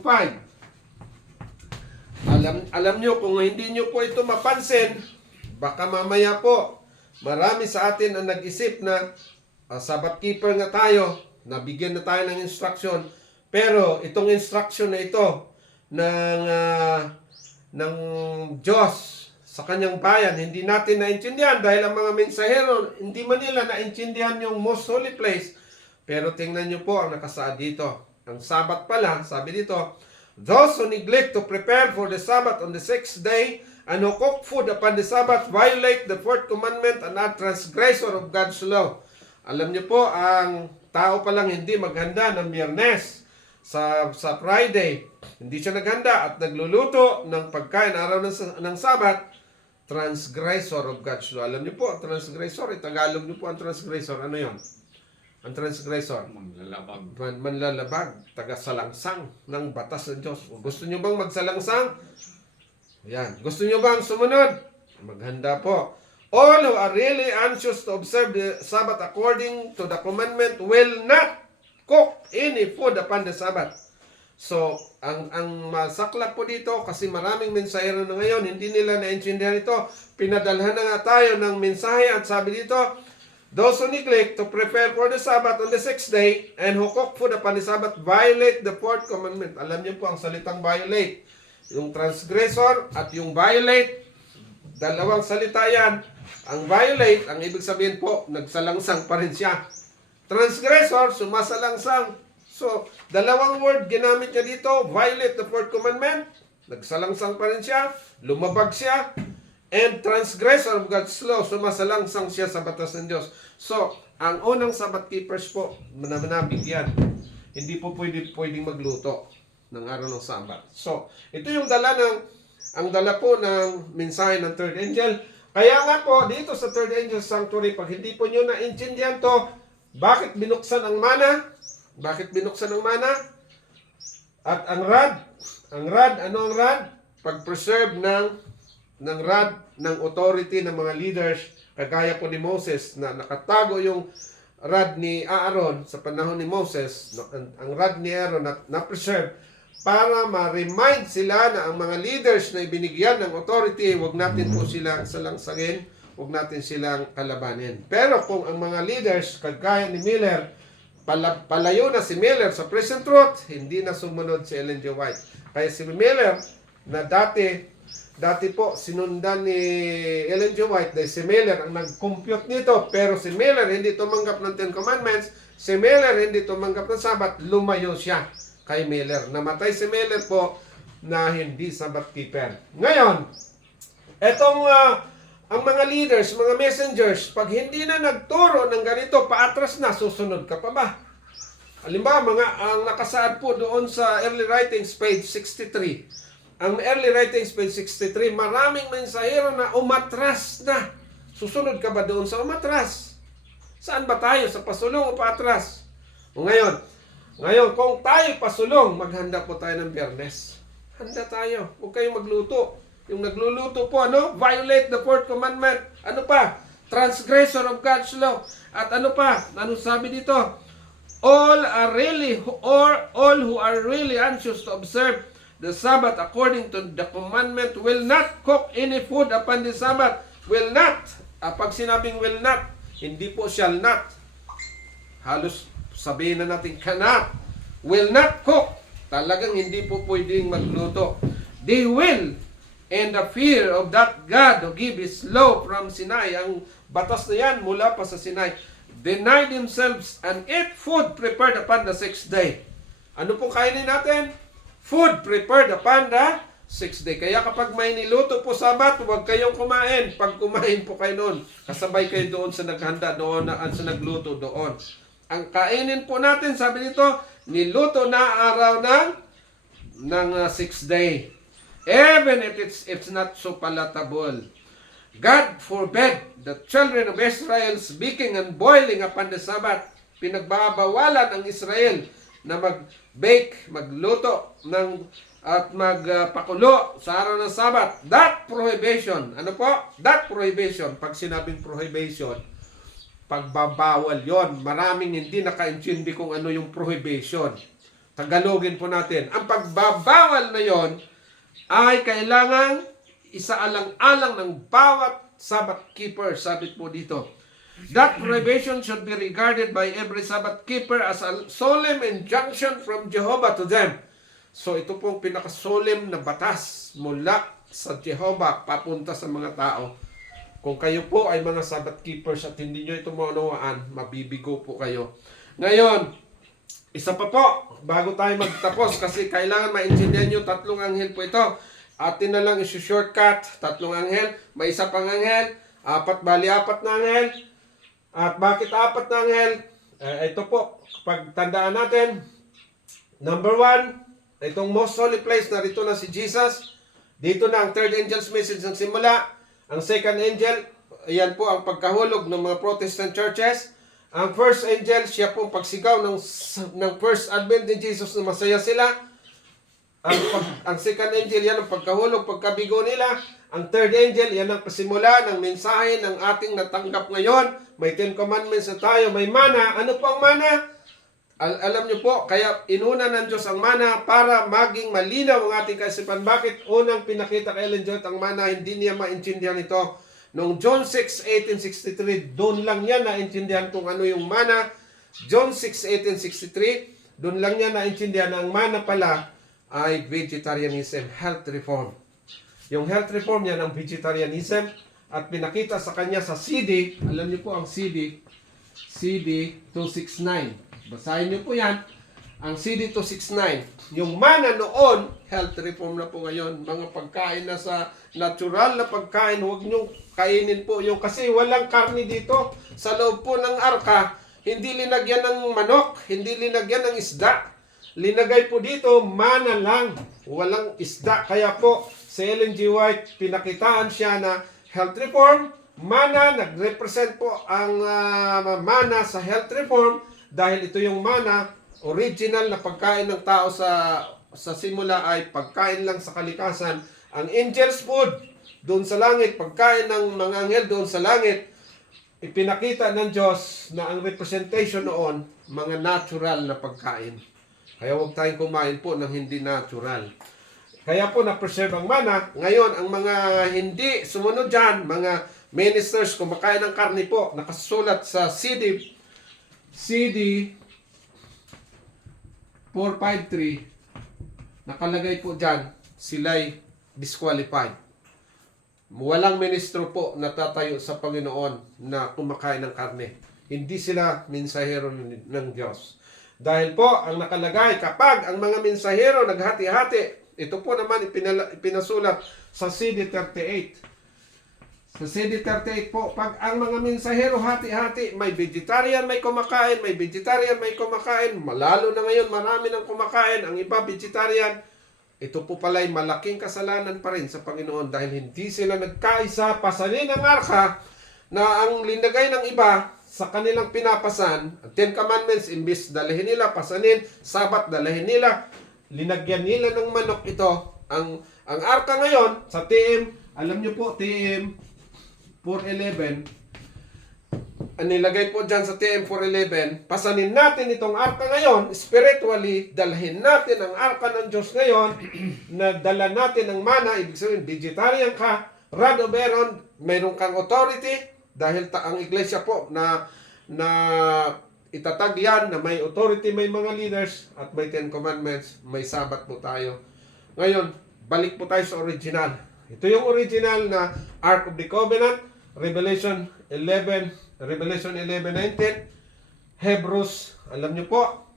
Alam nyo, kung hindi nyo po ito mapansin, baka mamaya po, marami sa atin ang nag-isip na Sabbath keeper nga tayo, nabigyan na tayo ng instruction. Pero itong instruction na ito ng Diyos sa kanyang bayan, hindi natin naintindihan dahil ang mga mensahero, hindi man nila naintindihan yung most holy place. Pero tingnan nyo po ang nakasaad dito. Ang Sabbath pala, sabi dito, those who neglect to prepare for the Sabbath on the 6th day and who cook food upon the Sabbath violate the 4th commandment and are transgressor of God's law. Alam nyo po, ang tao palang hindi maghanda ng Biyernes. Sa Friday, hindi siya naghanda at nagluluto ng pagkain araw ng Sabat, transgressor of God's law. Alam niyo po, transgressor, Tagalog niyo po ang transgressor. Ano yon? Ang transgressor? Manlalabag. Manlalabag, taga-salangsang ng batas ng Diyos. Gusto niyo bang magsalangsang? Yan. Gusto niyo bang sumunod? Maghanda po. All who are really anxious to observe the Sabbath according to the commandment will not cook any food upon the Sabbath. So, ang masaklap po dito, kasi maraming mensahero na ngayon, hindi nila naintindihan ito. Pinadalhan na nga tayo ng mensahe at sabi dito, those who neglect to prepare for the Sabbath on the 6th day and who cook food upon the Sabbath violate the 4th commandment. Alam niyo po ang salitang violate. Yung transgressor at yung violate, dalawang salita yan. Ang violate, ang ibig sabihin po, nagsalangsang pa rin siya. Transgressor, sumasalangsang. So, dalawang word ginamit niya dito, violate the 4th commandment, nagsalangsang pa rin siya, lumabag siya, and transgressor of God's law, sumasalangsang siya sa batas ng Diyos. So, ang unang Sabbath keepers po, nabigyan, hindi po pwedeng magluto ng araw ng Sabat. So, ito yung dala po ng mensahe ng third angel. Kaya nga po, dito sa third angel sanctuary, pag hindi po nyo naintindihan to, bakit binuksan ang mana? Bakit binuksan ang mana? At ang rod, ano ang rod? Pag-preserve ng rod ng authority ng mga leaders, kagaya po ni Moses na nakatago yung rod ni Aaron sa panahon ni Moses, ang rod ni Aaron na-preserve para ma-remind sila na ang mga leaders na ibinigyan ng authority, wag natin po silang salangsangin, wag natin silang kalabanin. Pero kung ang mga leaders, kagaya ni Miller, palayo na si Miller sa present truth, hindi na sumunod si Ellen G. White. Kaya si Miller, na dati po sinundan ni Ellen G. White, dahil si Miller ang nag-compute nito, pero si Miller hindi tumanggap ng Ten Commandments, si Miller hindi tumanggap ng Sabbath, lumayo siya kay Miller. Namatay si Miller po na hindi Sabbath keeper. Ngayon, etong ang mga leaders, mga messengers, pag hindi na nagturo ng ganito, paatras na, susunod ka pa ba? Halimbawa, ang nakasaad po doon sa Early Writings, page 63. Ang Early Writings, page 63, maraming mensahero na umatras na. Susunod ka ba doon sa umatras? Saan ba tayo? Sa pasulong o paatras? O ngayon, kung tayo pasulong, maghanda po tayo ng Biyernes. Handa tayo. Huwag kayong magluto. Yung nagluluto po, violate the fourth commandment. Ano pa? Transgressor of God's law. At ano pa? Ano sabi dito? All who are really anxious to observe the Sabbath according to the commandment will not cook any food upon the Sabbath. Will not. Pag sinabing will not, hindi po shall not. Halos sabihin na natin cannot. Will not cook. Talagang hindi po pwedeng magluto. They will. And the fear of that God who gave His law from Sinai, ang batas na yan mula pa sa Sinai, deny themselves and eat food prepared upon the 6th day. Ano po kainin natin? Food prepared upon the 6th day. Kaya kapag may niluto po Sabat, huwag kayong kumain. Pag kumain po kayo noon, kasabay kayo doon sa naghanda doon, sa nagluto doon. Ang kainin po natin, sabi nito, niluto na araw ng 6th day. Even if it's not so palatable. God forbid the children of Israel baking and boiling upon the Sabbath. Pinagbabawalan ang Israel na mag-bake, magluto at magpakulo sa araw ng Sabbath. That prohibition. Ano po? That prohibition. Pag sinabing prohibition, pagbabawal yon. Maraming hindi nakaintindi kung ano yung prohibition. Tagalogin po natin. Ang pagbabawal na yon ay kailangan isaalang-alang ng bawat Sabbath keeper. Sabi po dito, that prohibition should be regarded by every Sabbath keeper as a solemn injunction from Jehovah to them. So ito pong pinakasolemn na batas mula sa Jehovah papunta sa mga tao. Kung kayo po ay mga Sabbath keepers at hindi nyo ito maunawaan, mabibigo po kayo. Ngayon, isa pa po, bago tayo magtapos, kasi kailangan maintindihan nyo, tatlong anghel po ito. Atin na lang isi-shortcut, tatlong anghel, may isa pang anghel, apat na anghel. At bakit apat na anghel? Ito po, pagtandaan natin, number 1, itong most holy place, narito na si Jesus. Dito na ang third angel's message ng simula. Ang second angel, ayan po ang pagkahulog ng mga Protestant churches. Ang first angel, siya po pagsigaw ng first advent ni Jesus na masaya sila. Ang second angel, yan ang pagkahulog, pagkabigo nila. Ang third angel, yan ang pasimula ng mensahe ng ating natanggap ngayon. May 10 commandments na tayo, may mana. Ano po ang mana? Alam niyo po, kaya inuna ng Diyos ang mana para maging malinaw ang ating kaisipan. Bakit unang pinakita kay Ellen G. White ang mana, hindi niya maintindihan ito? Noong John 6:18-63, doon lang niya naintindihan kung ano yung mana. John 6:18-63, doon lang niya naintindihan na ang mana pala ay vegetarianism, health reform. Yung health reform niya ng vegetarianism at pinakita sa kanya sa CD, alam niyo po ang CD 269. Basahin niyo po yan. Ang CD 269, yung mana noon, health reform na po ngayon. Mga pagkain na sa natural na pagkain, huwag nyo kainin po yung kasi walang karne dito. Sa loob po ng arka, hindi linagyan ng manok, hindi linagyan ng isda. Linagay po dito, mana lang, walang isda. Kaya po, si Ellen G. White, pinakitaan siya na health reform, mana, nag-represent po ang mana sa health reform dahil ito yung mana, original na pagkain ng tao sa simula ay pagkain lang sa kalikasan. Ang angel's food, doon sa langit, pagkain ng mga anghel doon sa langit, ipinakita ng Diyos na ang representation noon, mga natural na pagkain. Kaya huwag tayong kumain po ng hindi natural. Kaya po na-preserve ang mana. Ngayon, ang mga hindi sumunod dyan, mga ministers kumakain ng karne po, nakasulat sa CD 453, nakalagay po dyan, sila'y disqualified. Walang ministro po natatayo sa Panginoon na kumakain ng karne. Hindi sila mensahero ng Diyos. Dahil po, ang nakalagay, kapag ang mga mensahero naghati-hati, ito po naman ipinasulat sa CD 38. Sa CD 38 po, pag ang mga mensahero hati-hati, may vegetarian may kumakain, may vegetarian may kumakain, malalo na ngayon marami nang kumakain, ang iba vegetarian, ito po pala'y malaking kasalanan pa rin sa Panginoon dahil hindi sila nagkaisa, pasanin ang arka na ang linagay ng iba sa kanilang pinapasan, ang Ten Commandments, imbis dalahin nila, pasanin, Sabat, dalahin nila, linagyan nila ng manok ito. Ang arka ngayon sa TM, alam nyo po, TM 411, ang nilagay po dyan sa TM 411, pasanin natin itong arka ngayon, spiritually, dalhin natin ang arka ng Diyos ngayon, na dala natin ang mana, ibig sabihin, vegetarian ka, rado meron kang authority, dahil ang iglesia po na itatag yan, na may authority, may mga leaders, at may Ten Commandments, may Sabat po tayo. Ngayon, balik po tayo sa original. Ito yung original na Ark of the Covenant, Revelation 11:19, Hebrews, alam nyo po,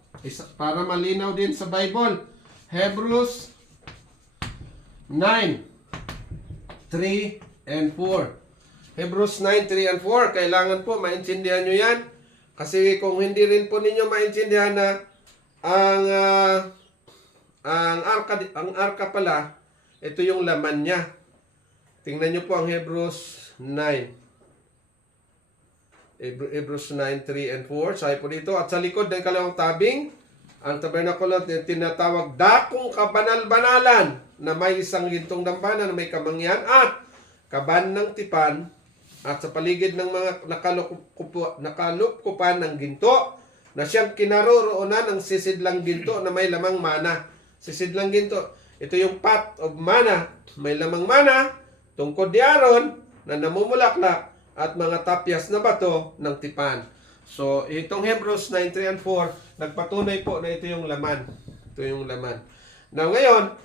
para malinaw din sa Bible, Hebrews 9:3 and 4. Hebrews 9:3 and 4, kailangan po maintindihan nyo yan. Kasi kung hindi rin po ninyo maintindihan na ang arka pala, ito yung laman niya. Tingnan nyo po ang Hebrews 9. Hebrews 9:3 and 4. Sabi po dito, at sa likod ng kalawang tabing, ang tabernakulo tinatawag dakong kabanal-banalan na may isang gintong dambana na may kamangyan at kaban ng tipan, at sa paligid ng mga nakalupkupan ng ginto na siyang kinaroroonan ng sisidlang ginto na may lamang mana. Sisidlang ginto, ito yung pot of mana, may lamang mana, tungkod di Aaron na namumulaklak, at mga tapyas na bato ng tipan. So, itong Hebrews 9:3 and 4, nagpatunay po na ito yung laman. Ito yung laman. Now, ngayon,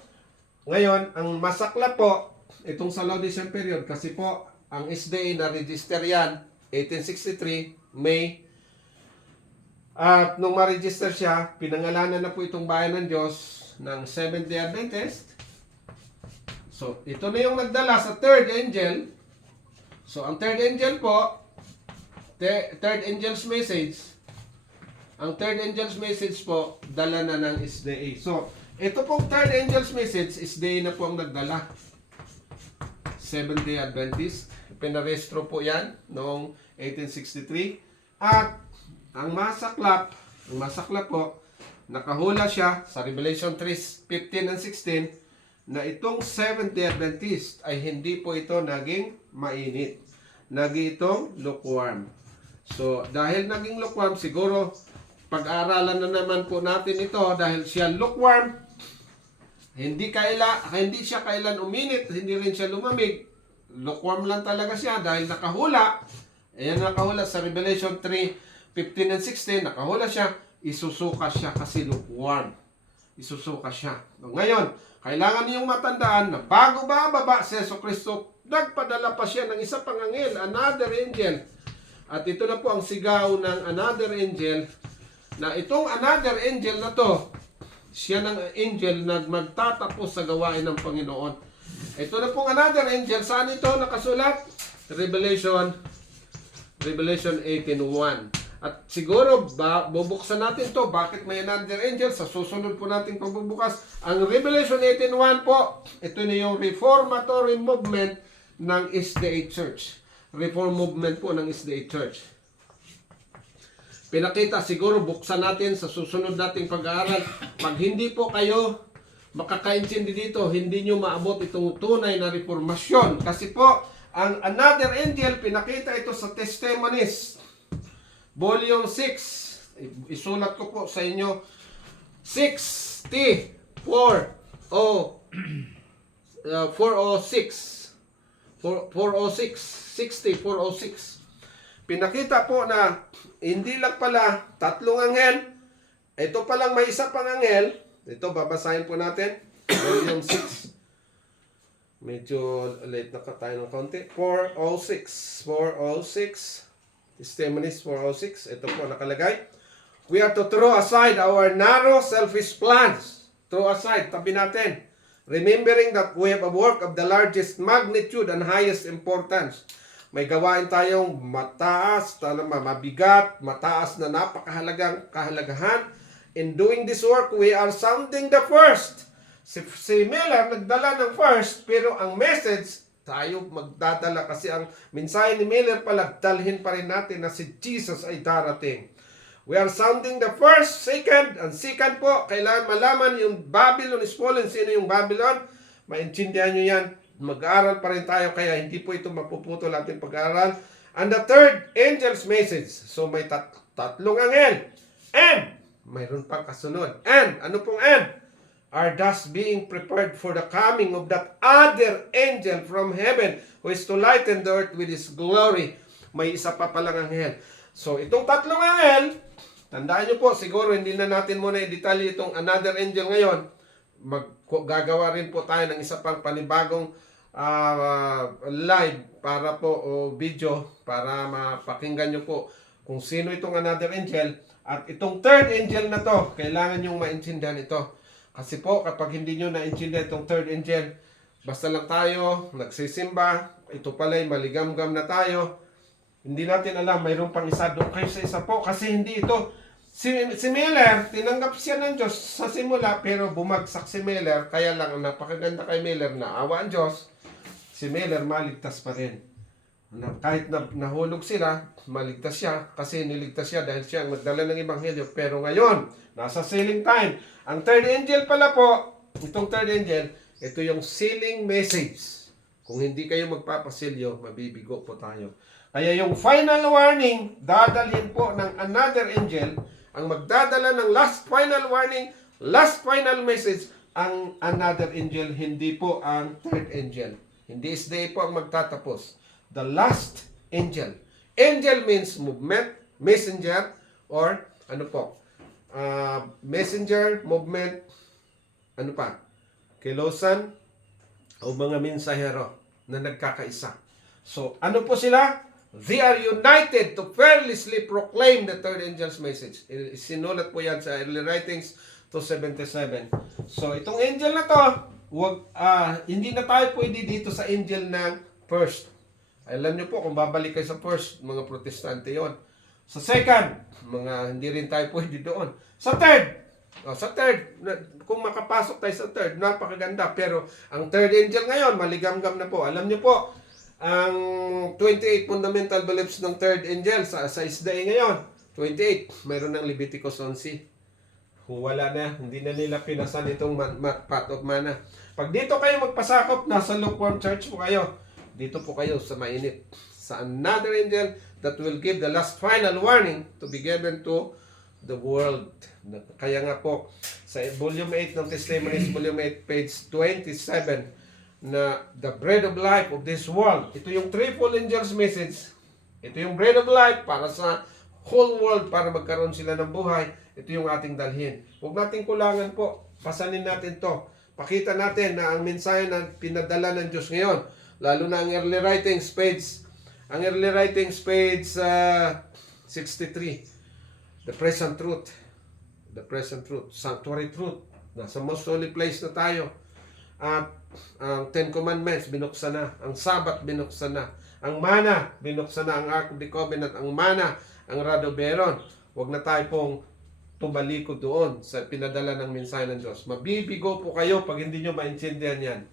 ang masakla po, itong sa Laodicean period, kasi po, ang SDA na-register yan, 1863, May. At nung ma-register siya, pinangalanan na po itong bayan ng Diyos ng Seventh-day Adventist. So, ito na yung nagdala sa third angel. So, ang third angel po, third angel's message, ang third angel's message po, dala na ng SDA. So, ito pong third angel's message, SDA na po ang nagdala. Seventh-day Adventist. Pinarestro po yan noong 1863. At ang masaklap po, nakahula siya sa Revelation 3:15 and 16, na itong Seventh-day Adventist ay hindi po ito naging mainit. Naging itong lukewarm. So, dahil naging lukewarm, siguro pag-aaralan na naman po natin ito dahil siya lukewarm, hindi siya kailan uminit, hindi rin siya lumamig. Lukewarm lang talaga siya dahil nakahula. Ayan, nakahula sa Revelation 3:15 and 16, nakahula siya, isusuka siya kasi lukewarm. Isusuka siya. So, ngayon, kailangan niyong matandaan na bago bababa si Jesucristo, nagpadala pa siya ng isa pang anghel, another angel. At ito na po ang sigaw ng another angel, na itong another angel na to, siya ng angel na magtatapos sa gawain ng Panginoon. Ito na pong another angel, saan ito nakasulat? Revelation 18:1. At siguro, bubuksan natin to. Bakit may another angel? Sa susunod po natin pagbubukas. Ang Revelation 18:1 po, ito na yung reformatory movement ng SDA Church. Reform movement po ng SDA Church. Pinakita, siguro buksan natin sa susunod nating pag-aaral. Pag hindi po kayo makakaintindi dito, hindi nyo maabot itong tunay na reformasyon. Kasi po, Ang another angel, pinakita ito sa Testimonies, Volume 6. Isulat ko po sa inyo, 406. 406. Pinakita po na hindi lang pala tatlong anghel. Ito palang may isa pang anghel. Ito, babasahin po natin. Volume 6. Medyo late na tayo ng konti. 406. Testimonies 406. Ito po nakalagay. We are to throw aside our narrow, selfish plans. Throw aside, tabi natin. Remembering that we have a work of the largest magnitude and highest importance. May gawain tayong mabigat, mataas na napakahalagang kahalagahan. In doing this work, we are sounding the first. Si Miller nagdala ng first, pero ang message, tayo magdadala kasi ang mensahe ni Miller pala, dalhin pa rin natin na si Jesus ay darating. We are sounding the first, second, and second po, kailangan malaman yung Babylon is fallen. Sino yung Babylon? Maintindihan nyo yan. Mag-aaral pa rin tayo, kaya hindi po ito mapuputol ating pag-aaral. And the third, angel's message. So may tatlong anghel. And, mayroon pang kasunod. And, ano pong and? Are thus being prepared for the coming of that other angel from heaven who is to lighten the earth with his glory. May isa pa palang anghel. So, itong tatlong anghel, tandaan nyo po, siguro hindi na natin muna i-detalye itong another angel ngayon. Gagawa rin po tayo ng isa pang panibagong live para po o video para mapakinggan nyo po kung sino itong another angel. At itong third angel na to, kailangan nyo maintindihan ito. Kasi po, kapag hindi nyo naintindihan itong third angel, basta lang tayo, nagsisimba, ito pala'y maligamgam na tayo. Hindi natin alam, mayroon pang isa doon kayo sa isa po. Kasi hindi ito, si Miller, tinanggap siya ng Diyos sa simula, pero bumagsak si Miller. Kaya lang, ang napakaganda kay Miller, naawa ang Diyos, si Miller maligtas pa rin. Kahit nahulog sila, maligtas siya kasi niligtas siya dahil siya ang nagdala ng ebanghelyo. Pero ngayon, nasa sealing time. Ang third angel pala po, itong third angel, ito yung sealing message. Kung hindi kayo magpapasilyo, mabibigo po tayo. Kaya yung final warning, dadalhin po ng another angel, ang magdadala ng last final warning, last final message, ang another angel, hindi po ang third angel. Hindi is day po ang magtatapos. The last angel. Angel means movement, messenger, or ano po? Messenger, movement, ano pa? Kilosan, o mga mensahero na nagkakaisa. So, ano po sila? They are united to fearlessly proclaim the third angel's message. Sinulat po yan sa early writings 277. So, itong angel na to, hindi na tayo pwede dito sa angel ng first. Alam nyo po, kung babalik kayo sa first, mga protestante yon. Sa second, hindi rin tayo pwede doon. Sa third, kung makapasok tayo sa third, napakaganda. Pero ang third angel ngayon, maligamgam na po. Alam nyo po, ang 28 fundamental beliefs ng third angel sa isdae ngayon, 28, mayroon ng Leviticus 11. Kung wala na, hindi na nila pinasan itong pot of manna. Pag dito kayo magpasakop, nasa lukewarm church po kayo. Dito po kayo sa mainit. Sa another angel that will give the last final warning to be given to the world. Kaya nga po, sa volume 8 ng Testimonies, volume 8, page 27, na the bread of life of this world. Ito yung triple angels message. Ito yung bread of life para sa whole world, para magkaroon sila ng buhay. Ito yung ating dalhin. Huwag nating kulangan po. Pasanin natin to. Pakita natin na ang mensahe na pinadala ng Diyos ngayon, lalo na ang early writings page 63. The present truth, sanctuary truth. Nasa most holy place na tayo. At ang Ten Commandments, binuksan na. Ang Sabbath, binuksan na. Ang Mana, binuksan na. Ang Ark of the Covenant, ang Mana, ang Rod of Aaron. Huwag na tayo pong tumalikod doon sa pinadala ng mensahe ng Diyos. Mabibigo po kayo pag hindi nyo maintindihan yan.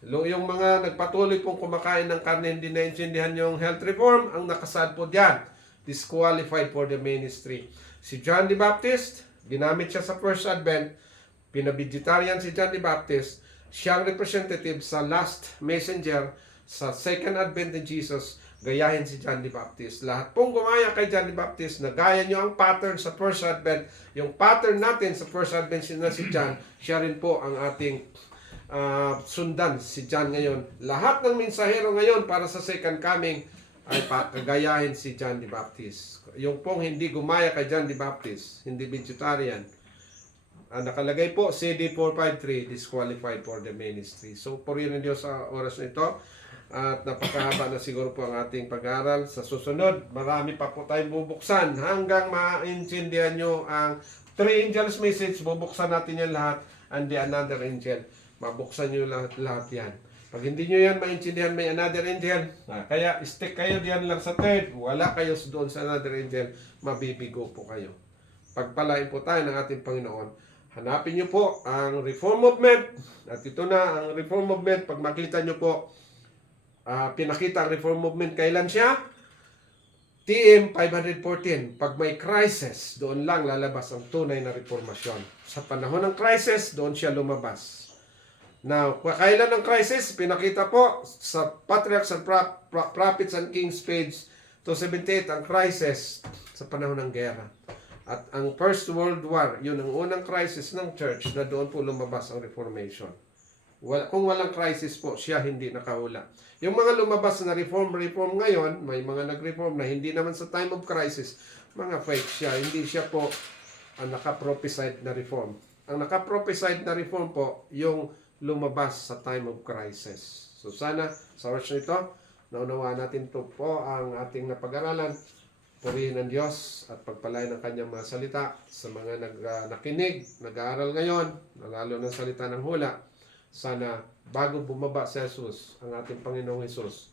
Yung mga nagpatuloy pong kumakain ng karne, hindi naintindihan yung health reform, ang nakasad po diyan, disqualified for the ministry. Si John the Baptist, ginamit siya sa First Advent, pinabidgetarian si John the Baptist, siyang representative sa last messenger sa second advent ni Jesus, gayahin si John the Baptist. Lahat pong gumaya kay John the Baptist, nagaya nyo ang pattern sa first advent. Yung pattern natin sa first advent na si John, siya rin po ang ating sundan, si John ngayon. Lahat ng mensahero ngayon para sa second coming ay kagayahin si John the Baptist. Yung pong hindi gumaya kay John the Baptist, hindi vegetarian, nakalagay po, CD 453, disqualified for the ministry. So, purihin ng Diyos sa oras na ito. At napakahaba na siguro po ang ating pag-aaral. Sa susunod, marami pa po tayong bubuksan hanggang maintindihan nyo ang 3 angels message. Bubuksan natin yan lahat. And the another angel. Mabuksan nyo lahat yan. Pag hindi nyo yan maintindihan, may another angel. Kaya stick kayo diyan lang sa third. Wala kayo doon sa another angel. Mabibigo po kayo. Pagpalain po tayo ng ating Panginoon. Hanapin nyo po ang Reform Movement. At ito na ang Reform Movement. Pag makita nyo po, pinakita ang Reform Movement, kailan siya? TM 514. Pag may crisis, doon lang lalabas ang tunay na reformasyon. Sa panahon ng crisis, doon siya lumabas. Now, kailan ang crisis? Pinakita po sa Patriarchs and Prophets and Kings page 278, ang crisis sa panahon ng gera. At ang First World War, yun ang unang crisis ng church na doon po lumabas ang Reformation. Kung walang crisis po, siya hindi nakahula. Yung mga lumabas na reform ngayon, may mga nag-reform na hindi naman sa time of crisis, mga fake siya. Hindi siya po ang nakaprophesied na reform. Ang nakaprophesied na reform po, yung lumabas sa time of crisis. So sana, sa oras nito, naunawaan natin ito po ang ating napag-aralan. Purihin ng Diyos at pagpalain ng kanyang mga salita sa mga nakinig, nag-aaral ngayon, lalo ng salita ng hula. Sana bago bumaba si Jesus, ang ating Panginoong Jesus,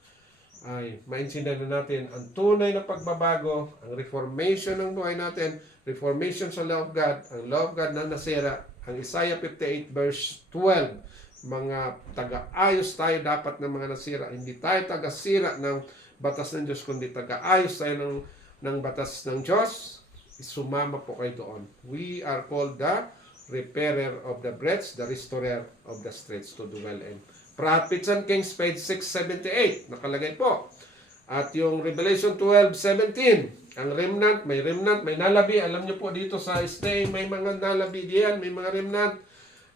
ay maintindihan na natin ang tunay na pagbabago, ang reformation ng buhay natin, reformation sa law of God, ang law of God na nasira, ang Isaiah 58 verse 12, mga taga-ayos tayo dapat ng mga nasira, hindi tayo taga-sira ng batas ng Diyos, kundi taga-ayos tayo ng batas ng Diyos. Sumama po kayo doon. We are called the repairer of the breach, the restorer of the streets to dwell in. Prophets and Kings, page 678, nakalagay po. At yung Revelation 12:17, ang remnant, may nalabi. Alam nyo po dito sa stay, may mga nalabi diyan, may mga remnant.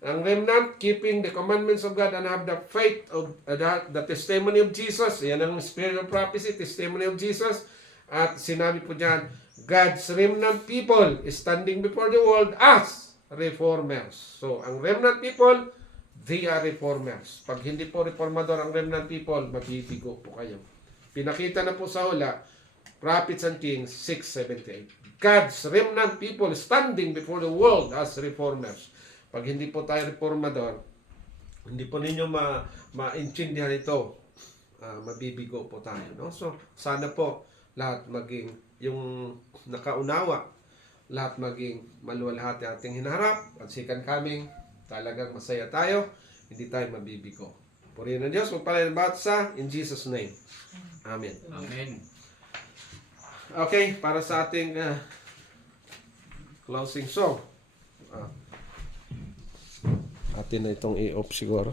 Ang remnant, keeping the commandments of God and have the faith of the testimony of Jesus. Yan ang spirit of prophecy, testimony of Jesus. At sinabi po dyan, God's remnant people is standing before the world as reformers. So, ang remnant people, they are reformers. Pag hindi po reformador ang remnant people, mabibigo po kayo. Pinakita na po sa hula, Prophets and Kings 6:78. God's remnant people standing before the world as reformers. Pag hindi po tayo reformador, hindi po ninyo maintindihan ito, mabibigo po tayo. No? So, sana po, lahat maging yung nakaunawa, lahat maging maluwalhati ating hinaharap at second coming, talagang masaya tayo, hindi tayo mabibigo. Purihin ng Diyos, magpalain ng bawat isa, in Jesus' name. Amen. Amen. Okay, para sa ating closing song. Atin na itong i-off siguro.